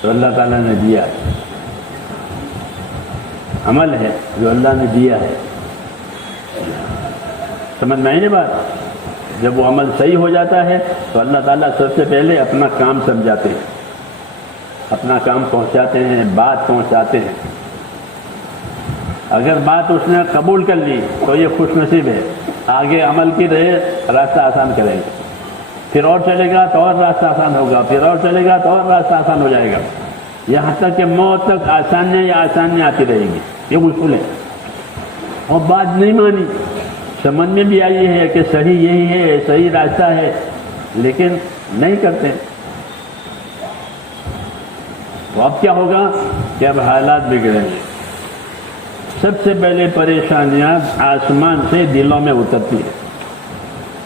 تو اللہ تعالیٰ نے دیا ہے، عمل ہے جو اللہ نے دیا ہے. سمجھ میں آئی نا بات؟ جب وہ عمل صحیح ہو جاتا ہے تو اللہ تعالیٰ سب سے پہلے اپنا کام سمجھاتے ہیں، اپنا کام پہنچاتے ہیں، بات پہنچاتے ہیں. اگر بات اس نے قبول کر لی تو یہ خوش نصیب ہے، آگے عمل کی رہے، راستہ آسان کرے گا. پھر اور چلے گا تو اور راستہ آسان ہوگا، پھر اور چلے گا تو اور راستہ آسان ہو جائے گا، یہاں تک کہ موت تک آسانیاں آتی رہے گی. یہ اصول ہے. اور بات نہیں مانی، سمجھ میں بھی آئی ہے کہ صحیح یہی ہے، صحیح راستہ ہے، لیکن نہیں کرتے. تو اب کیا ہوگا کہ اب حالات بگڑیں گے. سب سے پہلے پریشانیاں آسمان سے دلوں میں اترتی ہے.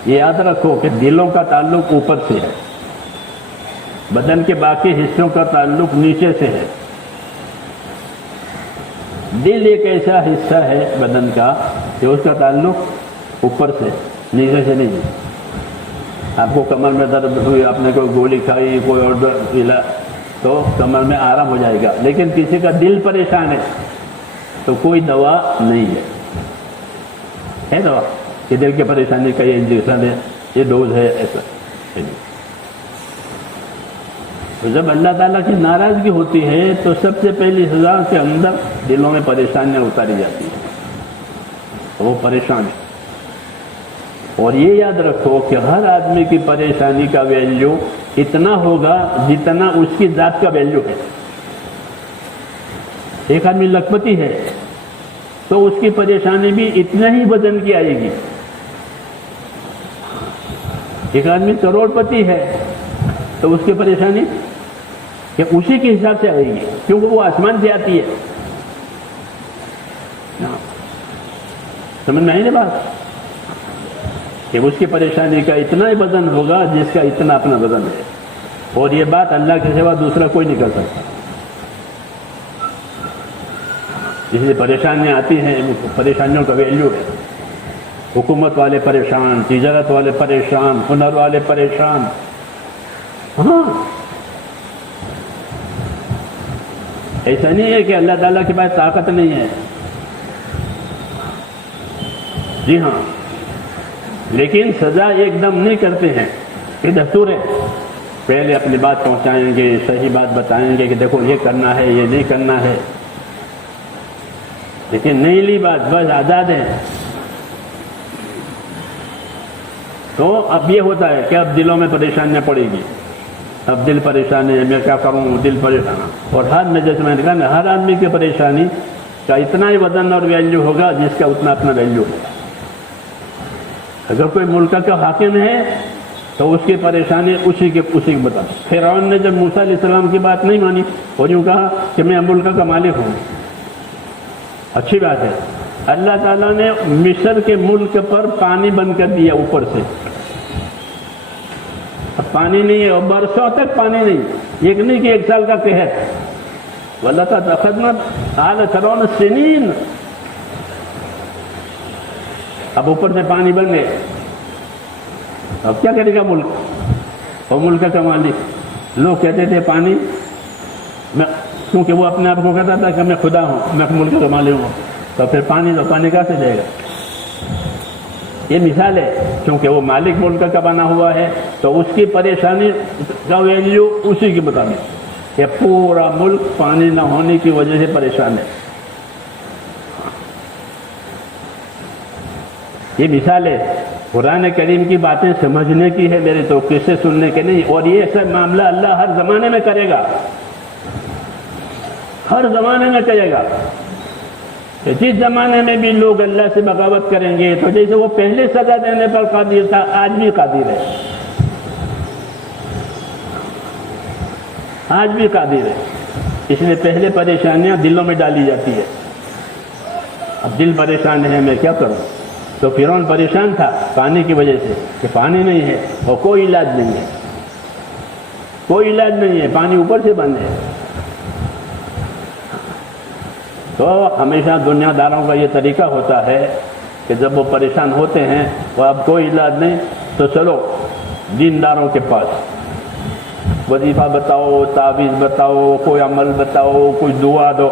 یہ یاد رکھو کہ دلوں کا تعلق اوپر سے ہے، بدن کے باقی حصوں کا تعلق نیچے سے ہے. دل ایک ایسا حصہ ہے بدن کا کہ اس کا تعلق اوپر سے، نیچے سے نہیں. آپ کو کمر میں درد ہوئی، آپ نے کوئی گولی کھائی، کوئی اور پلا تو کمر میں آرام ہو جائے گا. لیکن کسی کا دل پریشان ہے تو کوئی دوا نہیں ہے دوا کہ دل کی پریشانی کا یہ انجیکشن ہے، یہ ڈوز ہے، ایسا. تو جب اللہ تعالیٰ کی ناراضگی ہوتی ہے تو سب سے پہلی سزا کے اندر دلوں میں پریشانیاں اتاری جاتی ہیں، وہ پریشان ہے. اور یہ یاد رکھو کہ ہر آدمی کی پریشانی کا ویلیو اتنا ہوگا جتنا اس کی ذات کا ویلیو ہے. ایک آدمی لکھپتی ہے تو اس کی پریشانی بھی اتنا ہی وزن کی آئے گی. ایک آدمی کروڑ پتی ہے تو اس کی پریشانی کہ اسی کے حساب سے آئے گی، کیونکہ وہ آسمان سے آتی ہے. سمجھ میں آئی نا بات؟ کہ اس کی پریشانی کا اتنا ہی وزن ہوگا جس کا اتنا اپنا وزن ہے. اور یہ بات اللہ کے سوا دوسرا کوئی نہیں کر سکتا. اس لیے پریشانیاں آتی ہیں، پریشانیوں کا ویلیو ہے. حکومت والے پریشان، تجارت والے پریشان، ہنر والے پریشان. ہاں، ایسا نہیں ہے کہ اللہ تعالیٰ کے پاس طاقت نہیں ہے. جی ہاں، لیکن سزا ایک دم نہیں کرتے ہیں. یہ دستور ہے، پہلے اپنی بات پہنچائیں گے، صحیح بات بتائیں گے کہ دیکھو یہ کرنا ہے، یہ نہیں کرنا ہے. لیکن نہیں لی بات، بس آزاد ہے. تو اب یہ ہوتا ہے کہ اب دلوں میں پریشانیاں پڑے گی. اب دل پریشان ہے، میں کیا کروں، دل پریشان. اور ہر جیسے میں نے کہا نا، ہر آدمی کی پریشانی کا اتنا ہی وزن اور ویلیو ہوگا جس کا اتنا اپنا ویلیو ہوگا. اگر کوئی ملک کا حاکم ہے تو اس کی پریشانی اسی کے بتا. فرعون نے جب موسیٰ علیہ السلام کی بات نہیں مانی اور یوں کہا کہ میں ملک کا مالک ہوں، اچھی بات ہے. اللہ تعالیٰ نے مصر کے ملک پر پانی بند کر دیا اوپر سے. اب پانی نہیں ہے اور برسوں تک پانی نہیں. ایک نہیں کہ ایک سال کا قحط. وَلَقَدْ أَخَذْنَا آلَ فِرْعَوْنَ السِّنِينَ. اب اوپر سے پانی بن گئے. اب کیا کرے گا ملک اور ملک کا مالک؟ لوگ کہتے تھے پانی میں، کیونکہ وہ اپنے آپ کو کہتا تھا کہ میں خدا ہوں، میں ملک کا مالک ہوں. تو پھر پانی کہاں سے جائے گا؟ یہ مثال ہے، کیونکہ وہ مالک ملک کا بنا ہوا ہے تو اس کی پریشانی کا ویلیو اسی کے مطابق. یہ پورا ملک پانی نہ ہونے کی وجہ سے پریشان ہے. یہ مثال ہے. قرآن کریم کی باتیں سمجھنے کی ہے میرے، تو قصے سننے کے نہیں. اور یہ سب معاملہ اللہ ہر زمانے میں کرے گا، ہر زمانے میں کرے گا. جس زمانے میں بھی لوگ اللہ سے بغاوت کریں گے تو جیسے وہ پہلے سزا دینے پر قادر تھا، آج بھی قادر ہے. آج بھی قادر ہے. اس لیے پہلے پریشانیاں دلوں میں ڈالی جاتی ہے. اب دل پریشان ہے، میں کیا کروں؟ تو فرعون پریشان تھا پانی کی وجہ سے کہ پانی نہیں ہے اور کوئی علاج نہیں ہے. کوئی علاج نہیں ہے، پانی اوپر سے بند ہے. تو ہمیشہ دنیا داروں کا یہ طریقہ ہوتا ہے کہ جب وہ پریشان ہوتے ہیں وہ اب کوئی علاج نہیں تو چلو دینداروں کے پاس، وظیفہ بتاؤ، تعویذ بتاؤ، کوئی عمل بتاؤ، کوئی دعا دو.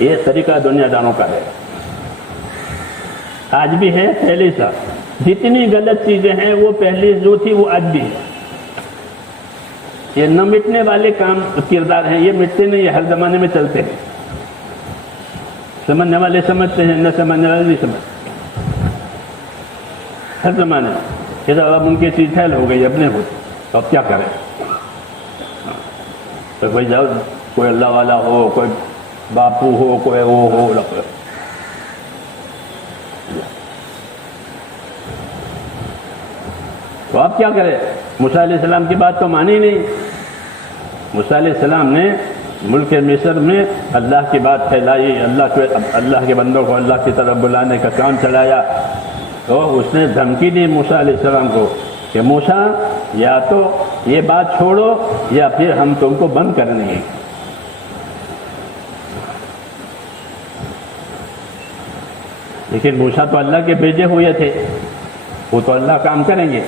یہ طریقہ دنیا داروں کا ہے، آج بھی ہے، پہلے سا. جتنی غلط چیزیں ہیں وہ پہلے جو تھی وہ آج بھی ہے. یہ نہ مٹنے والے کام کردار ہیں، یہ مٹتے نہیں، یہ ہر زمانے میں چلتے ہیں. سمجھنے والے سمجھتے ہیں، نہ سمجھنے والے نہیں سمجھتے. ہر زمانے میں کہ اب ان کی چیز پھیل ہو گئی، اپنے ہو، تو اب کیا کریں؟ تو بھائی جاؤ، کوئی اللہ والا ہو، کوئی باپو ہو، کوئی وہ ہو. تو آپ کیا کریں؟ موسیٰ علیہ السلام کی بات تو مانی نہیں. موسیٰ علیہ السلام نے ملک مصر میں اللہ کی بات پھیلائی، اللہ کے بندوں کو اللہ کی طرف بلانے کا کام چلایا. تو اس نے دھمکی دی موسیٰ علیہ السلام کو کہ موسیٰ یا تو یہ بات چھوڑو یا پھر ہم تم کو بند کریں گے. لیکن موسیٰ تو اللہ کے بھیجے ہوئے تھے، وہ تو اللہ کام کریں گے.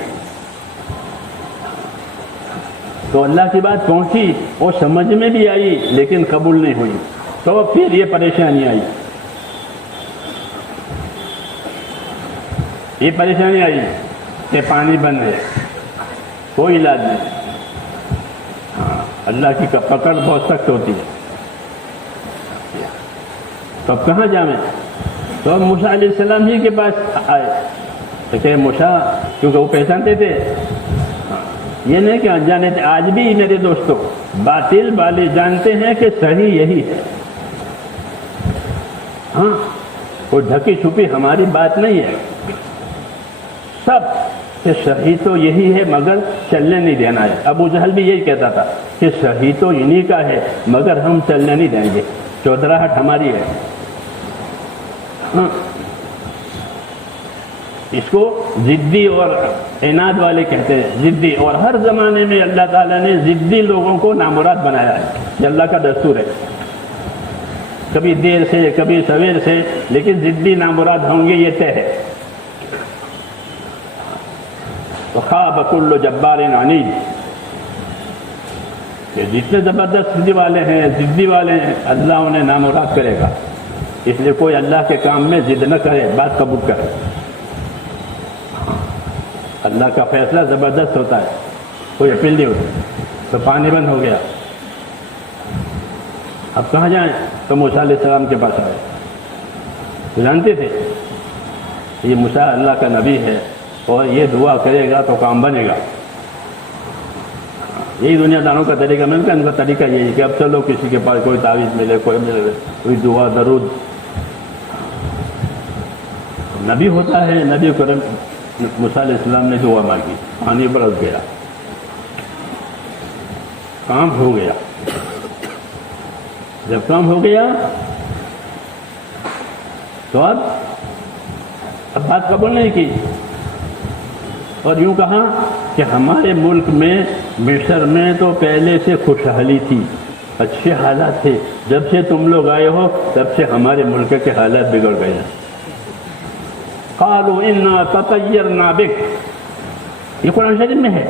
تو اللہ کی بات پہنچی، وہ سمجھ میں بھی آئی لیکن قبول نہیں ہوئی. تو پھر یہ پریشانی آئی، یہ پریشانی آئی کہ پانی بند ہے، کوئی علاج نہیں. ہاں، اللہ کی پکڑ بہت سخت ہوتی ہے. تو اب کہاں جائیں؟ تو موسیٰ علیہ السلام ہی کے پاس آئے کہ موسیٰ، کیونکہ وہ پہچانتے تھے، یہ نہیں کہ انجانے تھے. آج بھی میرے دوستوں باطل والے جانتے ہیں کہ صحیح یہی ہے. ہاں، کوئی ڈھکی چھپی ہماری بات نہیں ہے، سب کہ صحیح تو یہی ہے مگر چلنے نہیں دینا ہے. ابو جہل بھی یہی کہتا تھا کہ صحیح تو انہی کا ہے مگر ہم چلنے نہیں دیں گے، چودراہٹ ہماری ہے. ہاں، اس کو ضدی اور عناد والے کہتے ہیں، ضدی. اور ہر زمانے میں اللہ تعالیٰ نے ضدی لوگوں کو نامراد بنایا ہے، یہ اللہ کا دستور ہے. کبھی دیر سے کبھی سویر سے، لیکن ضدی نامراد ہوں گے، یہ طے ہے. وخاب کل جبار عنید، کہ جتنے زبردست ضدی والے ہیں، ضدی والے ہیں، اللہ انہیں نامراد کرے گا. اس لیے کوئی اللہ کے کام میں ضد نہ کرے، بات قبول کرے. اللہ کا فیصلہ زبردست ہوتا ہے، کوئی اپیل نہیں ہوتی. تو پانی بند ہو گیا، اب کہاں جائیں؟ تو موسیٰ علیہ السلام کے پاس آئے. تو جانتے تھے یہ موسیٰ اللہ کا نبی ہے اور یہ دعا کرے گا تو کام بنے گا. یہی دنیا داروں کا طریقہ، میں نے کہا ان کا طریقہ یہی کہ اب چلو کسی کے پاس کوئی تعویذ ملے، کوئی دعا درود. نبی ہوتا ہے، نبی کرم موسیٰ علیہ السلام نے دعا مانگی، پانی برس گیا، کام ہو گیا. جب کام ہو گیا تو اب بات قبول نہیں کی اور یوں کہا کہ ہمارے ملک میں مصر میں تو پہلے سے خوشحالی تھی، اچھے حالات تھے، جب سے تم لوگ آئے ہو تب سے ہمارے ملک کے حالات بگڑ گئے ہیں. قالوا انا تطیرنا بک، یہ قرآن شریف میں ہے.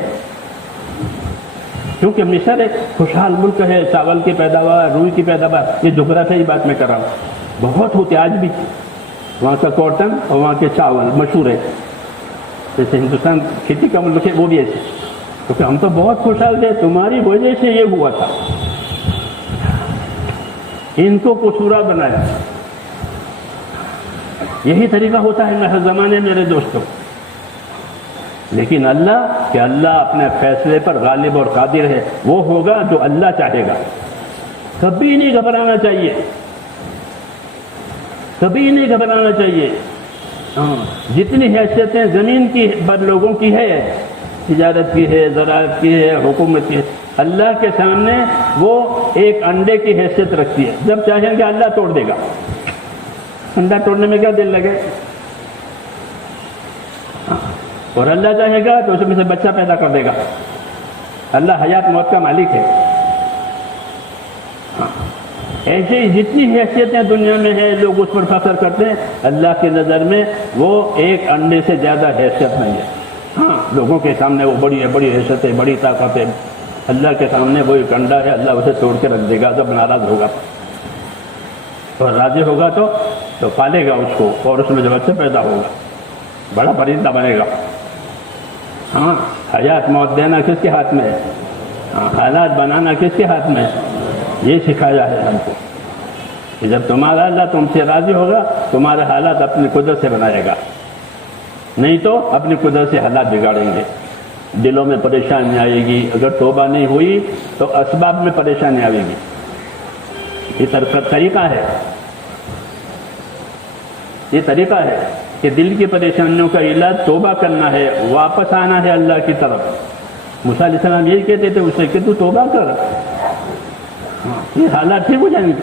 کیونکہ مصر ایک خوشحال ملک ہے، چاول کی پیداوار، روئی کی پیداوار، یہ جغرافیائی بات میں کر رہا ہوں، بہت ہوتے آج بھی. وہاں کا کاٹن اور وہاں کے چاول مشہور ہے. جیسے ہندوستان کھیتی کا ملک ہے، وہ بھی ایسے. کیونکہ ہم تو بہت خوشحال تھے، تمہاری وجہ سے یہ ہوا تھا. ان کو قصورا بنایا. یہی طریقہ ہوتا ہے ہر زمانے میرے دوستوں. لیکن اللہ کہ اللہ اپنے فیصلے پر غالب اور قادر ہے، وہ ہوگا جو اللہ چاہے گا. کبھی نہیں گھبرانا چاہیے، کبھی نہیں گھبرانا چاہیے. جتنی حیثیتیں زمین کی بر لوگوں کی ہے، تجارت کی ہے، زراعت کی ہے، حکومت کی ہے، اللہ کے سامنے وہ ایک انڈے کی حیثیت رکھتی ہے. جب چاہیں گے اللہ توڑ دے گا. انڈا توڑنے میں کیا دل لگے؟ اور اللہ چاہے گا تو اس میں سے بچہ پیدا کر دے گا. اللہ حیات موت کا مالک ہے. ایسے ہی جتنی حیثیتیں دنیا میں ہیں لوگ اس پر فخر کرتے ہیں، اللہ کی نظر میں وہ ایک انڈے سے زیادہ حیثیت نہیں ہے. ہاں لوگوں کے سامنے وہ بڑی حیثیت ہے، بڑی طاقت ہے. اللہ کے سامنے وہ ایک انڈا ہے، اللہ اسے توڑ کے رکھ دے گا جب ناراض ہوگا. اور راضی ہوگا تو پالے گا اس کو، اور اس میں جو بچہ پیدا ہوگا بڑا پرندہ بنے گا. ہاں حیات موت دینا کس کے ہاتھ میں ہے؟ حالات بنانا کس کے ہاتھ میں ہے؟ یہ سکھایا ہے ہم کو کہ جب تمہارا اللہ تم سے راضی ہوگا تمہارے حالات اپنی قدرت سے بنائے گا، نہیں تو اپنی قدرت سے حالات بگاڑیں گے. دلوں میں پریشانی آئے گی، اگر توبہ نہیں ہوئی تو اسباب میں پریشانی آئے گی. یہ طریقہ ہے، یہ طریقہ ہے کہ دل کی پریشانیوں کا علاج توبہ کرنا ہے، واپس آنا ہے اللہ کی طرف. موسیٰ علیہ السلام یہی کہتے تھے اسے کہ تو توبہ کر، یہ حالات ٹھیک ہو جائیں گے.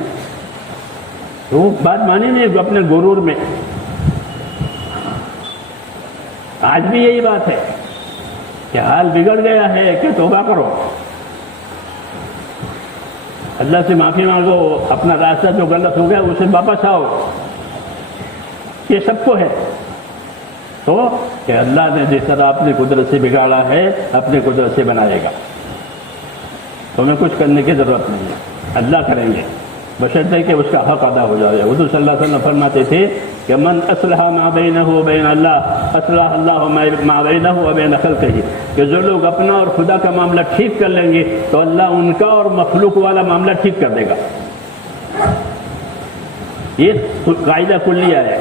وہ بات مانی نہیں اپنے غرور میں. آج بھی یہی بات ہے کہ حال بگڑ گیا ہے کہ توبہ کرو، اللہ سے معافی مانگو، اپنا راستہ جو غلط ہو گیا اسے واپس آؤ. یہ سب کو ہے تو کہ اللہ نے جس طرح اپنی قدرت سے بگاڑا ہے اپنی قدرت سے بنائے گا. تمہیں کچھ کرنے کی ضرورت نہیں ہے، اللہ کریں گے بشرطے کہ اس کا حق ادا ہو جائے. حضور صلی اللہ علیہ وسلم فرماتے تھے کہ من اصلح ما بینہ وبین اللہ اصلح اللہ ما بینہ وبین خلقہ، کہ جو لوگ اپنا اور خدا کا معاملہ ٹھیک کر لیں گے تو اللہ ان کا اور مخلوق والا معاملہ ٹھیک کر دے گا. یہ قاعدہ کلیہ ہے.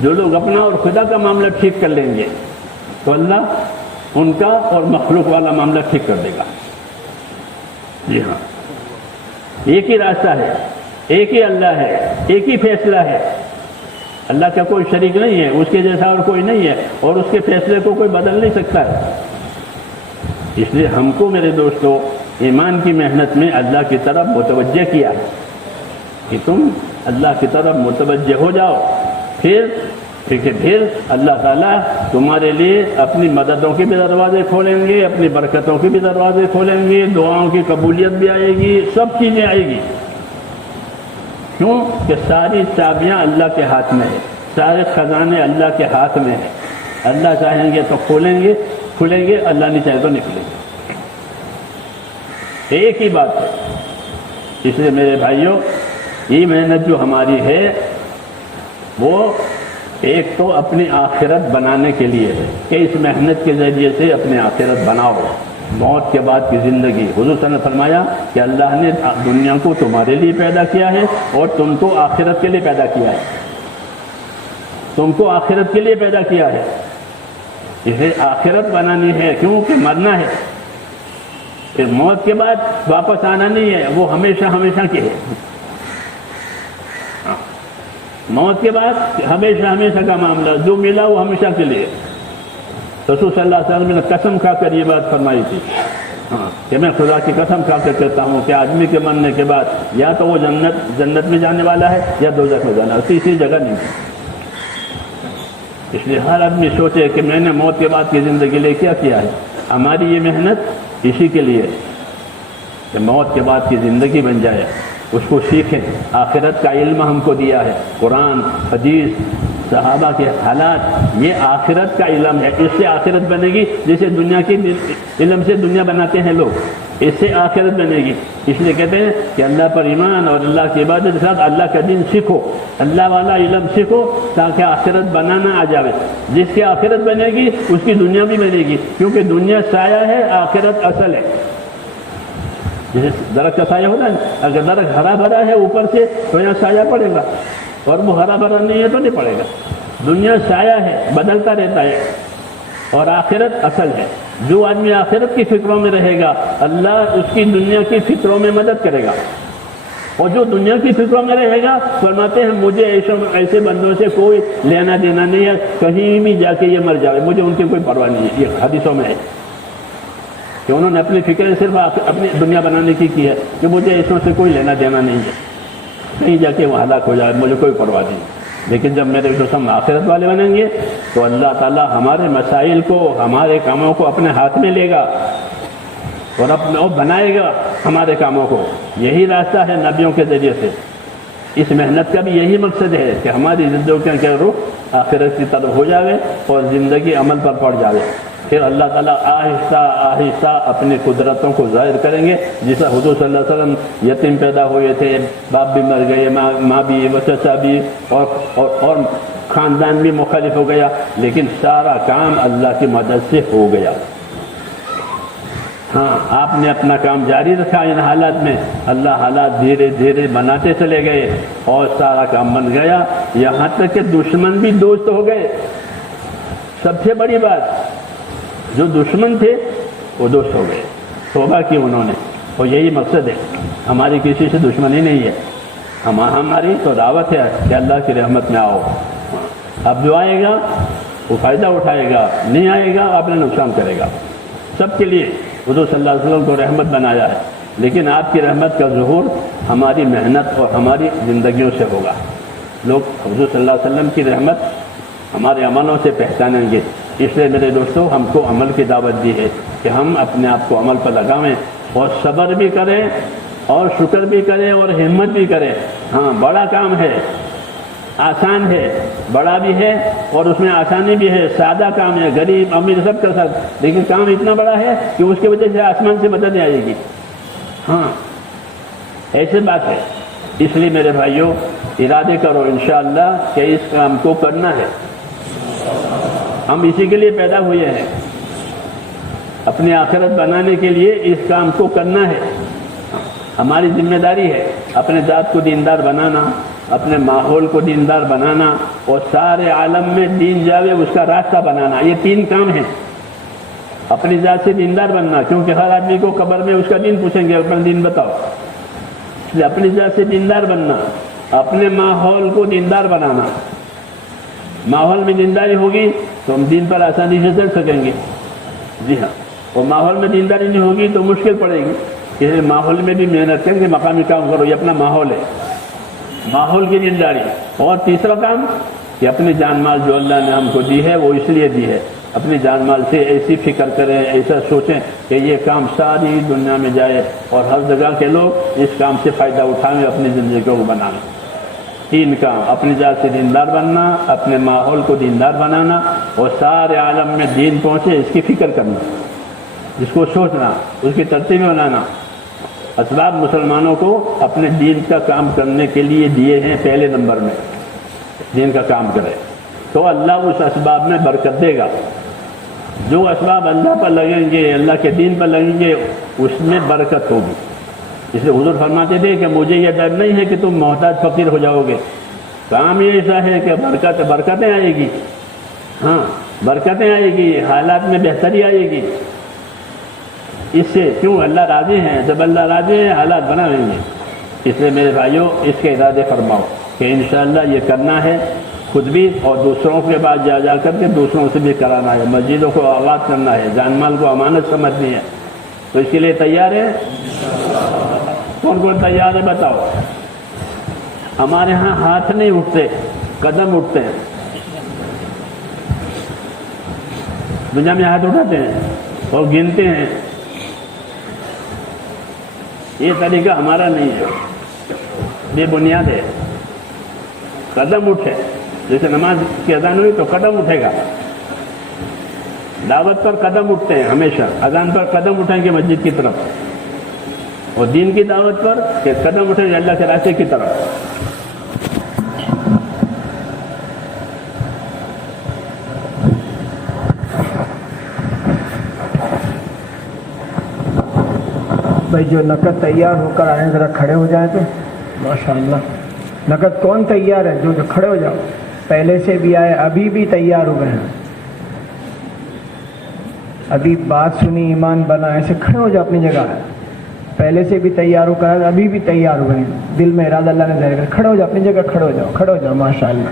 جو لوگ اپنا اور خدا کا معاملہ ٹھیک کر لیں گے تو اللہ ان کا اور مخلوق والا معاملہ ٹھیک کر دے گا. جی ہاں، ایک ہی راستہ ہے، ایک ہی اللہ ہے، ایک ہی فیصلہ ہے. اللہ کا کوئی شریک نہیں ہے، اس کے جیسا اور کوئی نہیں ہے، اور اس کے فیصلے کو کوئی بدل نہیں سکتا ہے. اس لیے ہم کو میرے دوستو ایمان کی محنت میں اللہ کی طرف متوجہ کیا کہ تم اللہ کی طرف متوجہ ہو جاؤ، پھر کیونکہ پھر اللہ تعالیٰ تمہارے لیے اپنی مددوں کے بھی دروازے کھولیں گے، اپنی برکتوں کے بھی دروازے کھولیں گے، دعاؤں کی قبولیت بھی آئے گی، سب چیزیں آئے گی۔ کیوں کہ ساری چابیاں اللہ کے ہاتھ میں ہیں، سارے خزانے اللہ کے ہاتھ میں ہیں۔ اللہ چاہیں گے تو کھولیں گے، اللہ نہیں چاہے تو نکلیں گے۔ ایک ہی بات ہے۔ اس لیے میرے بھائیوں، یہ محنت جو ہماری ہے وہ ایک تو اپنی آخرت بنانے کے لیے ہے کہ اس محنت کے ذریعے سے اپنی آخرت بناؤ۔ موت کے بعد کی زندگی، حضور صلی اللہ علیہ وسلم نے فرمایا کہ اللہ نے دنیا کو تمہارے لیے پیدا کیا ہے اور تم کو آخرت کے لیے پیدا کیا ہے، تم کو آخرت کے لیے پیدا کیا ہے۔ اسے آخرت بنانی ہے، کیونکہ مرنا ہے، پھر موت کے بعد واپس آنا نہیں ہے، وہ ہمیشہ ہمیشہ کی ہے۔ موت کے بعد ہمیشہ ہمیشہ کا معاملہ، جو ملا وہ ہمیشہ کے لیے۔ رسول صلی اللہ علیہ وسلم نے قسم کھا کر یہ بات فرمائی تھی کہ میں خدا کی قسم کھا کر کہتا ہوں کہ آدمی کے مرنے کے بعد یا تو وہ جنت میں جانے والا ہے یا دوزخ میں جانا ہے، تیسری جگہ نہیں ہے۔ اس لیے ہر آدمی سوچے کہ میں نے موت کے بعد کی زندگی لے کیا ہے۔ ہماری یہ محنت اسی کے لیے کہ موت کے بعد کی زندگی بن جائے، اس کو سیکھیں۔ آخرت کا علم ہم کو دیا ہے، قرآن، حدیث، صحابہ کے حالات، یہ آخرت کا علم ہے۔ اس سے آخرت بنے گی، جیسے دنیا کے علم سے دنیا بناتے ہیں لوگ، اس سے آخرت بنے گی۔ اس لیے کہتے ہیں کہ اللہ پر ایمان اور اللہ کی عبادت کے ساتھ اللہ کا دین سیکھو، اللہ والا علم سیکھو تاکہ آخرت بنانا آ جائے۔ جس کی آخرت بنے گی اس کی دنیا بھی بنے گی، کیونکہ دنیا سایہ ہے، آخرت اصل ہے۔ جیسے درخت کا سایہ ہوتا ہے، اگر درخت ہرا بھرا ہے اوپر سے تو یہاں سایہ پڑے گا، اور وہ ہرا بھرا نہیں ہے تو نہیں پڑے گا۔ دنیا سایہ ہے، بدلتا رہتا ہے، اور آخرت اصل ہے۔ جو آدمی آخرت کی فکروں میں رہے گا، اللہ اس کی دنیا کی فکروں میں مدد کرے گا، اور جو دنیا کی فکروں میں رہے گا، فرماتے ہیں مجھے ایسے بندوں سے کوئی لینا دینا نہیں ہے، کہیں بھی جا کے یہ مر جائے مجھے ان کی کوئی پرواہ نہیں ہے۔ یہ حدیثوں میں ہے کہ انہوں نے اپنی فکریں صرف اپنی دنیا بنانے کی ہے کہ مجھے ایسوں سے کوئی لینا دینا نہیں ہے، کہیں جا کے وہ ہلاک ہو جائے مجھے کوئی پرواہ نہیں۔ لیکن جب میرے قسم آخرت والے بنیں گے تو اللہ تعالیٰ ہمارے مسائل کو، ہمارے کاموں کو اپنے ہاتھ میں لے گا اور بنائے گا ہمارے کاموں کو۔ یہی راستہ ہے نبیوں کے ذریعے سے۔ اس محنت کا بھی یہی مقصد ہے کہ ہماری زندگی کا رخ آخرت کی طرف ہو جائے اور زندگی عمل پر پڑ جائے۔ پھر اللہ تعالیٰ آہستہ آہستہ اپنی قدرتوں کو ظاہر کریں گے۔ جیسا حضور صلی اللہ علیہ وسلم یتیم پیدا ہوئے تھے، باپ بھی مر گئے، ماں بھی، چچا بھی، اور خاندان بھی مخالف ہو گیا، لیکن سارا کام اللہ کی مدد سے ہو گیا۔ ہاں، آپ نے اپنا کام جاری رکھا ان حالات میں، اللہ حالات دھیرے دھیرے بناتے چلے گئے اور سارا کام بن گیا، یہاں تک کہ دشمن بھی دوست ہو گئے۔ سب سے بڑی بات، جو دشمن تھے وہ دوست ہو گئے، توبہ کی انہوں نے۔ اور یہی مقصد ہے، ہماری کسی سے دشمنی نہیں ہے، ہماری تو دعوت ہے کہ اللہ کی رحمت میں آؤ۔ اب جو آئے گا وہ فائدہ اٹھائے گا، نہیں آئے گا اپنا نقصان کرے گا۔ سب کے لیے حضور صلی اللہ علیہ وسلم کو رحمت بنایا ہے، لیکن آپ کی رحمت کا ظہور ہماری محنت اور ہماری زندگیوں سے ہوگا۔ لوگ حضور صلی اللہ علیہ وسلم کی رحمت ہمارے عملوں سے پہچانیں گے۔ اس لیے میرے دوستوں، ہم کو عمل کی دعوت دی ہے کہ ہم اپنے آپ کو عمل پر لگائیں اور صبر بھی کریں اور شکر بھی کریں اور ہمت بھی کریں۔ ہاں، بڑا کام ہے، آسان ہے، بڑا بھی ہے اور اس میں آسانی بھی ہے، سادہ کام ہے، غریب امیر سب کر سکتے، لیکن کام اتنا بڑا ہے کہ اس کی وجہ سے آسمان سے مدد آئے گی۔ ہاں، ایسی بات ہے۔ اس لیے میرے بھائیوں، ارادے کرو انشاءاللہ کہ اس کام کو کرنا ہے۔ ہم اسی کے لیے پیدا ہوئے ہیں، اپنی آخرت بنانے کے لیے اس کام کو کرنا ہے۔ ہماری ذمہ داری ہے اپنے ذات کو دیندار بنانا، اپنے ماحول کو دیندار بنانا، اور سارے عالم میں دین جاوے اس کا راستہ بنانا۔ یہ تین کام ہیں۔ اپنی ذات سے دیندار بننا، کیونکہ ہر آدمی کو قبر میں اس کا دین پوچھیں گے، اپنا دین بتاؤ۔ اس لیے اپنی ذات سے دیندار بننا، اپنے ماحول کو دیندار بنانا۔ ماحول میں دینداری ہوگی تو ہم دین پر آسانی سے چل سکیں گے۔ جی ہاں، اور ماحول میں دینداری نہیں ہوگی تو مشکل پڑے گی۔ اس لیے ماحول میں بھی محنت کریں گے، مقامی کام کرو، یہ اپنا ماحول ہے، ماحول کی دینداری۔ اور تیسرا کام کہ اپنی جان مال جو اللہ نے ہم کو دی ہے وہ اس لیے دی ہے، اپنی جان مال سے ایسی فکر کریں، ایسا سوچیں کہ یہ کام ساری دنیا میں جائے اور ہر جگہ کے لوگ اس کام سے فائدہ اٹھائیں، اپنی زندگی کو بنائیں۔ تین کام: اپنی ذات سے دیندار بننا، اپنے ماحول کو دیندار بنانا، اور سارے عالم میں دین پہنچے اس کی فکر کرنا، اس کو سوچنا، اس کی ترتیبیں بنانا۔ اسباب مسلمانوں کو اپنے دین کا کام کرنے کے لیے دیے ہیں، پہلے نمبر میں دین کا کام کرے تو اللہ اس اسباب میں برکت دے گا۔ جو اسباب اللہ پر لگیں گے، اللہ کے دین پر لگیں گے، اس میں برکت ہوگی۔ اس لیے حضور فرماتے تھے کہ مجھے یہ ڈر نہیں ہے کہ تم محتاج فقیر ہو جاؤ گے، کام یہ ایسا ہے کہ برکتیں آئے گی، ہاں برکتیں آئے گی، حالات میں بہتری آئے گی۔ اس سے کیوں اللہ راضی ہیں، جب اللہ راضی ہیں حالات بنا لیں گے۔ اس لیے میرے بھائیوں اس کے ارادے فرماؤ کہ انشاءاللہ یہ کرنا ہے، خود بھی اور دوسروں کے بعد جا کر کے دوسروں سے بھی کرانا ہے، مسجدوں کو آباد کرنا ہے، جان مال کو امانت سمجھنی ہے۔ تو اس کے لیے تیار ہے؟ کون کون تیار ہے بتاؤ؟ ہمارے ہاں ہاتھ نہیں اٹھتے، قدم اٹھتے ہیں۔ دنیا میں ہاتھ اٹھاتے ہیں اور گنتے ہیں، یہ طریقہ ہمارا نہیں ہے، بے بنیاد ہے۔ قدم اٹھے، جیسے نماز کی اذان ہوئی تو قدم اٹھے گا، دعوت پر قدم اٹھتے ہیں ہمیشہ، اذان پر قدم اٹھیں گے مسجد کی طرف، اور دین کی دعوت پر کہ قدم اٹھیں گے اللہ کے راستے کی طرف۔ بھائی جو نقد تیار ہو کر آئیں ذرا کھڑے ہو جائیں تو ماشاءاللہ۔ نقد کون تیار ہے؟ جو کھڑے ہو جاؤ، پہلے سے بھی آئے، ابھی بھی تیار ہوئے ہیں، ابھی بات سنی ایمان بنا، ایسے کھڑے ہو جاؤ اپنی جگہ، پہلے سے بھی تیار ہو کر ابھی بھی تیار ہوئے ہیں، دل میں ارادہ اللہ نے ظاہر کر، کھڑے ہو جاؤ اپنی جگہ، کھڑے ہو جاؤ، کھڑے ہو جاؤ ماشاءاللہ،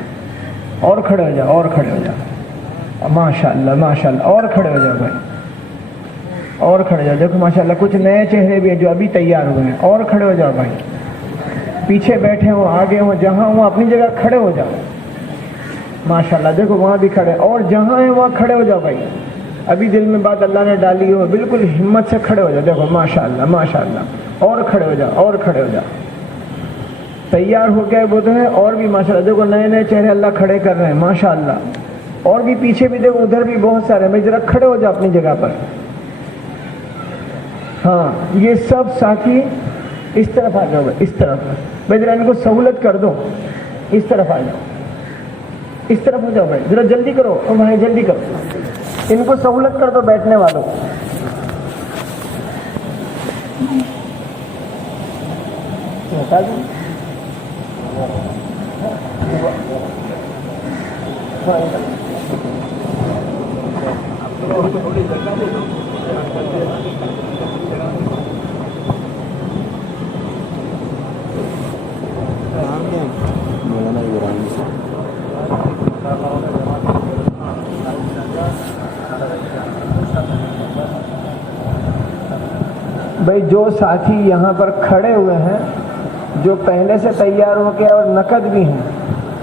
اور کھڑے ہو جاؤ، اور کھڑے ہو جاؤ ماشاءاللہ ماشاءاللہ، اور کھڑے ہو جاؤ بھائی، اور کھڑے ہو جاؤ۔ دیکھو ماشاءاللہ کچھ نئے چہرے بھی ہیں جو ابھی تیار ہوئے ہیں، اور کھڑے ہو جاؤ بھائی، پیچھے بیٹھے ہوں آگے ہوں جہاں ہوں اپنی جگہ کھڑے ہو جاؤ ماشاءاللہ۔ دیکھو وہاں بھی کھڑے، اور جہاں ہیں وہاں کھڑے ہو جاؤ بھائی، ابھی دل میں بات اللہ نے ڈالی ہو بالکل ہمت سے کھڑے ہو جاؤ، دیکھو ماشاءاللہ ماشاءاللہ، اور کھڑے ہو جاؤ، اور کھڑے ہو جاؤ، تیار ہو گئے وہ تو ہے، اور بھی ماشاءاللہ دیکھو نئے نئے چہرے اللہ کھڑے کر رہے ہیں ماشاءاللہ، اور بھی پیچھے بھی دیکھو ادھر بھی بہت سارے، بھائی ذرا کھڑے ہو جاؤ اپنی جگہ پر۔ ہاں یہ سب ساتھی اس طرف آ جاؤ بھائی، اس طرف بھائی، ذرا ان کو سہولت کر دو، اس طرف آ جاؤ، اس طرف ہو جاؤ بھائی، ذرا جلدی کرو بھائی، جلدی کرو، ان کو سہولت کر دو بیٹھنے والوں۔ بتا دوں بھائی جو ساتھی یہاں پر کھڑے ہوئے ہیں، جو پہلے سے تیار ہو کے اور نقد بھی ہیں،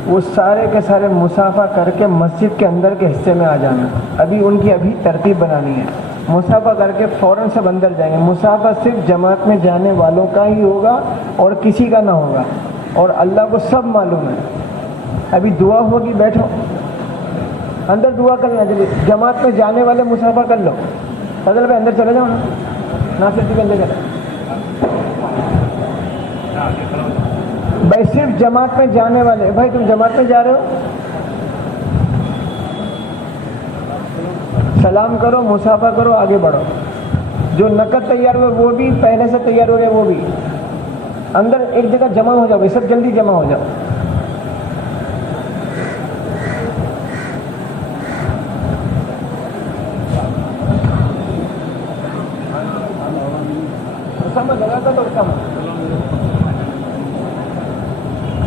وہ سارے کے سارے مصافحہ کر کے مسجد کے اندر کے حصے میں آ جانا۔ ابھی ان کی ترتیب بنانی ہے، مصافحہ کر کے فوراً سب اندر جائیں گے۔ مصافحہ صرف جماعت میں جانے والوں کا ہی ہوگا اور کسی کا نہ ہوگا، اور اللہ کو سب معلوم ہے۔ ابھی دعا ہوگی، بیٹھو اندر دعا کر لیں، جلدی جماعت میں جانے والے مصافحہ کر لو، فضل بھائی اندر چلے جاؤ نا، ناصر جی اندر چلے بھائی، صرف جماعت میں جانے والے، بھائی تم جماعت میں جا رہے ہو، سلام کرو، مصافحہ کرو، آگے بڑھو۔ جو نقد تیار ہوئے وہ بھی پہلے سے تیار ہو گئے، وہ بھی اندر ایک جگہ جمع ہو جاؤ، سب جلدی جمع ہو جاؤ۔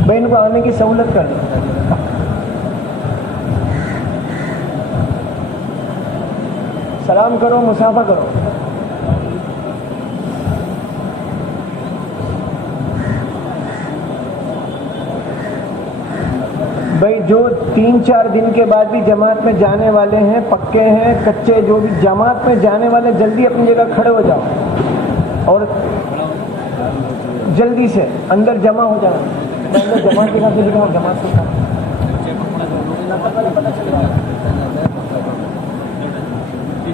بھائی ان کو آنے کی سہولت کر دو، سلام کرو، مصافحہ کرو۔ بھائی جو 3-4 دن کے بعد بھی جماعت میں جانے والے ہیں، پکے ہیں کچے، جو بھی جماعت میں جانے والے جلدی اپنی جگہ کھڑے ہو جاؤ اور جلدی سے اندر جمع ہو جاؤ. اندر جماعت کے ساتھ دکھاؤ، جماعت کے ساتھ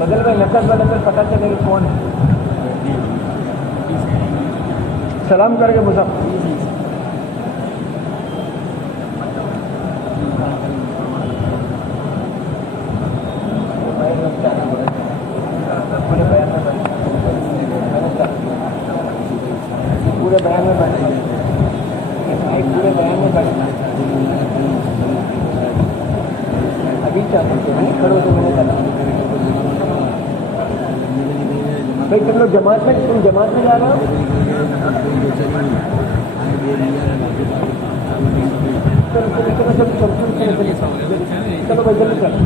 بدل بھائی نقد والے پہ پتہ چلے گا کون ہے. سلام کر کے بسا پورے بیان میں بیٹھ پورے بیان میں بیٹھ ابھی چاہتے ہیں کھڑے ہو تو میں نے چلا بھائی تم لوگ جماعت میں جا رہے ہو. چلو بھائی جلدی چلو.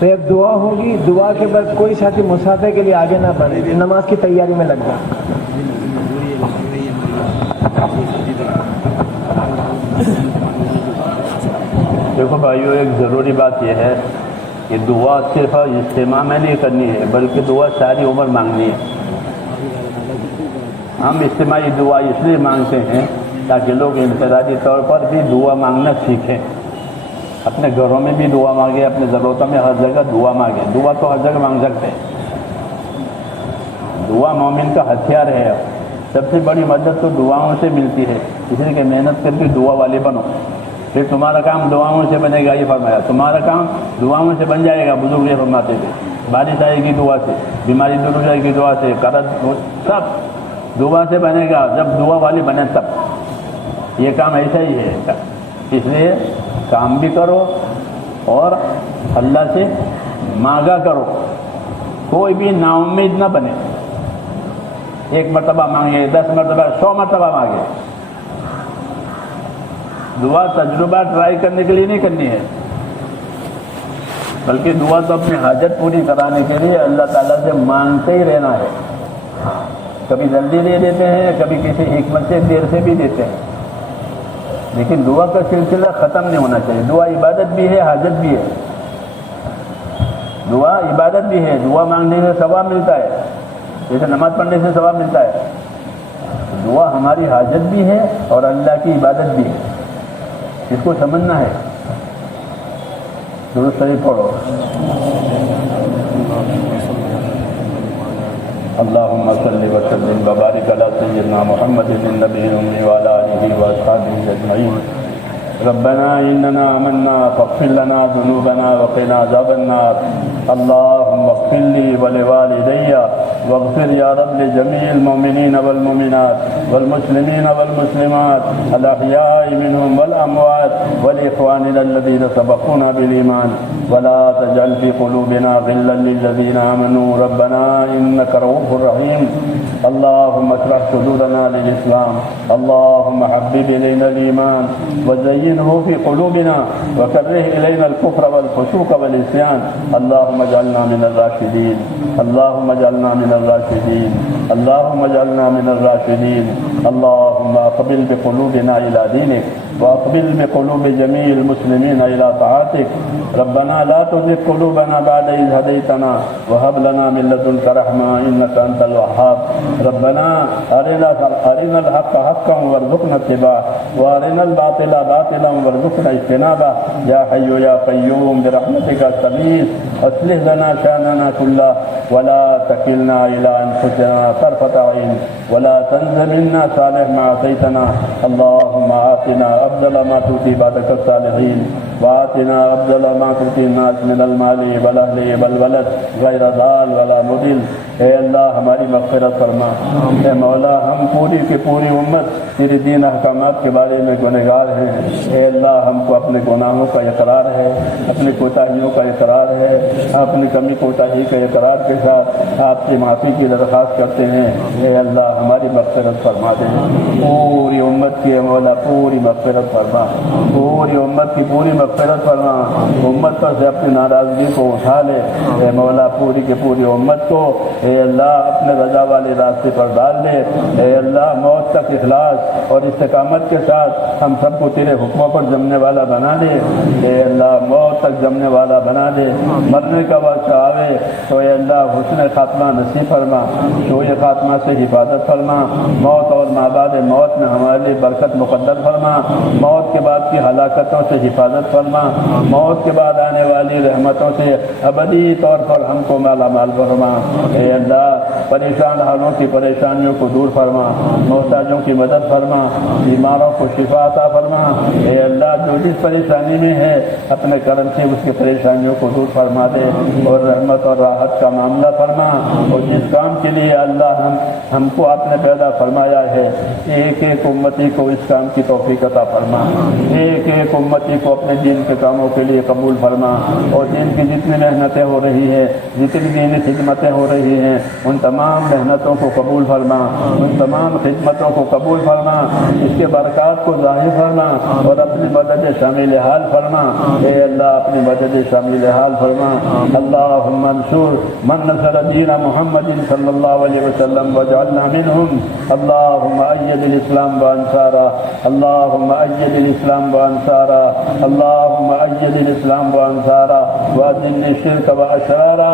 تو اب دعا ہوگی، دعا کے بعد کوئی ساتھی مسافے کے لیے آگے نہ بڑھے، نماز کی تیاری میں لگ جائے. دیکھو بھائیو، ایک ضروری بات یہ ہے کہ دعا صرف اجتماع میں نہیں کرنی ہے، بلکہ دعا ساری عمر مانگنی ہے. ہم اجتماعی دعا اس لیے مانگتے ہیں تاکہ لوگ انفرادی طور پر بھی دعا مانگنا سیکھیں. اپنے گھروں میں بھی دعا مانگے، اپنے ضرورتوں میں ہر جگہ دعا مانگے. دعا تو ہر جگہ مانگ سکتے ہیں. دعا مومن کا ہتھیار ہے. سب سے بڑی مدد تو دعاؤں سے ملتی ہے، اس لیے کہ محنت کر کے دعا والے بنو، پھر تمہارا کام دعاؤں سے بنے گا. یہ فرمایا تمہارا کام دعاؤں سے بن جائے گا. بزرگ یہ فرماتے تھے بارش آئے گی دعا سے، بیماری دور ہو جائے گی دعا سے، قرض سب دعا سے بنے گا. جب دعا والے بنے تب. یہ کام ایسا ہی ہے. اس لیے کام بھی کرو اور اللہ سے مانگا کرو. کوئی بھی نا امید نہ بنے. 1 مرتبہ مانگے، 10 مرتبہ، 100 مرتبہ مانگے. دعا تجربہ ٹرائی کرنے کے لیے نہیں کرنی ہے، بلکہ دعا تو اپنی حاجت پوری کرانے کے لیے اللہ تعالیٰ سے مانگتے ہی رہنا ہے. کبھی جلدی دے دیتے ہیں، کبھی کسی حکمت سے دیر سے بھی دیتے ہیں، لیکن دعا کا سلسلہ ختم نہیں ہونا چاہیے. دعا عبادت بھی ہے، حاجت بھی ہے. دعا عبادت بھی ہے. دعا مانگنے سے ثواب ملتا ہے، جیسے نماز پڑھنے سے ثواب ملتا ہے. دعا ہماری حاجت بھی ہے اور اللہ کی عبادت بھی ہے. اس کو سمجھنا ہے. درود شریف پڑھو. اللهم صل وسلم وبارك على سيدنا محمد النبي الأمي وعلى آله وأصحابه أجمعين. ربنا إننا آمنا فاغفر لنا ذنوبنا وقنا عذاب النار. اللهم اغفر لي ولوالدي واغفر يا رب لجميع المؤمنين والمؤمنات والمسلمين والمسلمات الأحياء منهم والأموات ولإخواننا الذين سبقونا بالإيمان ولا تجعل في قلوبنا غلا للذين آمنوا ربنا إنك رؤوف رحيم. اللهم اشرح صدورنا للإسلام. اللهم حبب إلينا الإيمان وزينه في قلوبنا وكره إلينا الكفر والفسوق والعصيان. اللهم اجعلنا من الراشدين. اللهم اجعلنا من الراشدين. اللهم اجعلنا من الراشدين. اللهم اقبل بقلوبنا إلى دينك وأقبل بقلوب جميع المسلمين إلى طاعتك. ربنا لا تزغ قلوبنا بعد إذ هديتنا وهب لنا من لدنك رحمة إنك أنت الوهاب. ربنا أرنا الحق حقا وارزقنا اتباعه وأرنا الباطل باطلا وارزقنا اجتنابه. يا حي يا قيوم برحمتك استغيث. أصلح لنا شأننا كله ولا تكلنا إلى أنفسنا طرفة عين ولا تنز منا صالح ما أعطيتنا. اللهم آتنا أفضل ما تؤتي عبادك الصالحين وآتنا أفضل ما تؤتي الناس من المال والأهل والولد غير ضال ولا مضل. اے اللہ ہماری مغفرت فرما. اے مولا ہم پوری کی پوری امت تیرے دین احکامات کے بارے میں گنہگار ہیں۔ اے اللہ ہم کو اپنے گناہوں کا اقرار ہے، اپنی کوتاہیوں کا اقرار ہے، اپنی کمی کوتاہی کا اقرار کے ساتھ آپ کی معافی کی درخواست کرتے ہیں۔ اے اللہ ہماری مغفرت فرما دیں، پوری امت کی مولا پوری مغفرت فرما، پوری امت کی پوری مغفرت فرما، امت پر سے اپنی ناراضگی کو اٹھا لے اے مولا، پوری کی پوری امت کو اے اللہ اپنے رضا والے راستے پر ڈال دے۔ اے اللہ موت تک اخلاص اور استقامت کے ساتھ ہم سب کو تیرے حکموں پر جمنے والا بنا دے۔ اے اللہ موت تک جمنے والا بنا دے، مرنے کا وقت آوے تو اے اللہ حسن خاتمہ نصیب فرما، شوئے خاتمہ سے حفاظت فرما، موت اور مابعد موت میں ہمارے لیے برکت مقدر فرما، موت کے بعد کی ہلاکتوں سے حفاظت فرما، موت کے بعد آنے والی رحمتوں سے ابدی طور پر ہم کو مالا مال فرما۔ اے اللہ پریشان حالوں کی پریشانیوں کو دور فرما، محتاجوں کی مدد فرما، بیماروں کو شفا عطا فرما۔ اے اللہ جو جس پریشانی میں ہے اپنے کرم سے اس کی پریشانیوں کو دور فرما دے اور رحمت اور راحت کا معاملہ فرما، اور جس کام کے لیے اللہ ہم کو آپ نے پیدا فرمایا ہے ایک ایک امتی کو اس کام کی توفیق عطا فرما، ایک ایک امتی کو اپنے دین کے کاموں کے لیے قبول فرما، اور دین کی جتنی محنتیں ہو رہی ہیں، جتنی دینی خدمتیں ہو رہی ہیں، ان تمام محنتوں کو قبول فرما، ان تمام خدمتوں کو قبول فرما، اس کے برکات کو ظاہر فرما اور اپنی مدد شامل حال فرما۔ اے اللہ اپنی مدد شامل حال فرما۔ اللہم انصر من نصر دین محمد صلی اللہ علیہ وسلم واجعلنا منہم۔ اللہم اید الاسلام وانصارا، اللہم اید الاسلام وانصارا، اللہم اید الاسلام وانصارا، واذل الشرک واشرارا،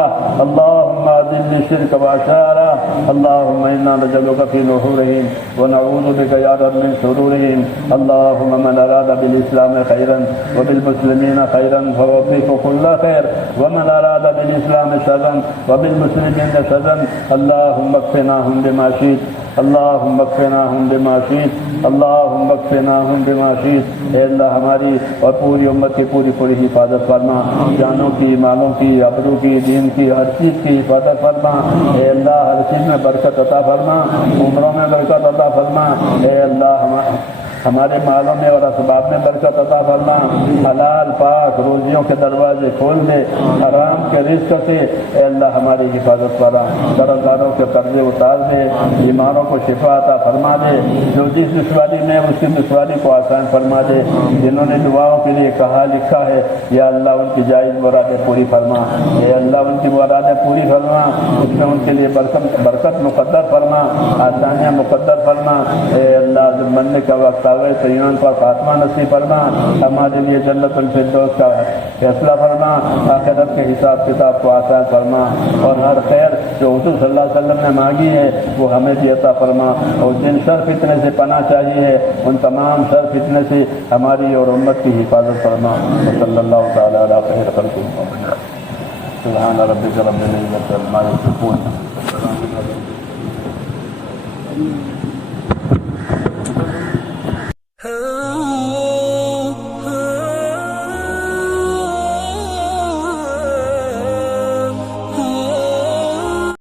اللہم اذل الشرک واشرارا، اللہم انا نجعلک فی نحورہم ونعوذ بک یا رب من شرورہم۔ اللہم من اراد بالاسلام خیرا وبالمسلمین خیرا فوفقه كل خیر، ومن اراد بالاسلام شرا وبالمسلمین شرا اللہم اکفناہم بما شئت، اللہم اکفناہم بما شئت، اللہم اکفناہم بما شئت۔ اے اللہ ہماری اور پوری امت کی پوری پوری حفاظت فرما، جانوں کی، مالوں کی، ابرو کی، دین کی، ہر چیز کی حفاظت فرما۔ اے اللہ ہر چیز میں برکت عطا فرما، عمروں میں برکت عطا فرما۔ اے اللہ ہمارے مالوں میں اور اسباب میں برکت عطا فرما، حلال پاک روزیوں کے دروازے کھول دے، حرام کے رزق سے اے اللہ ہماری حفاظت فرما، قرض داروں کے قرضے اتار دے، بیماروں کو شفا عطا فرما دے، جو جس دشواری میں اس کی دشواری کو آسان فرما دے، جنہوں نے دعاؤں کے لیے کہا لکھا ہے یا اللہ ان کی جائز مرادیں پوری فرما، اے اللہ ان کی مرادیں پوری فرما، اس میں ان کے لیے برکت مقدر فرما، آسانیاں مقدر فرما۔ اے اللہ جب مرنے کا وقت تو ایمان پر خاتمہ نصیب فرما، ہمارے لیے جنت الفردوس کا فیصلہ فرما، آخرت کے حساب کتاب کو آسان فرما، اور ہر خیر جو حضور صلی اللہ علیہ وسلم نے مانگی ہے وہ ہمیں بھی عطا فرما، اور جن شر فتنے سے پناہ چاہیے ان تمام شر فتنے سے ہماری اور امت کی حفاظت فرما۔ صلی اللہ تعالی علی خیر خلق محمد۔ سبحان ربک رب العزۃ عما یصفون۔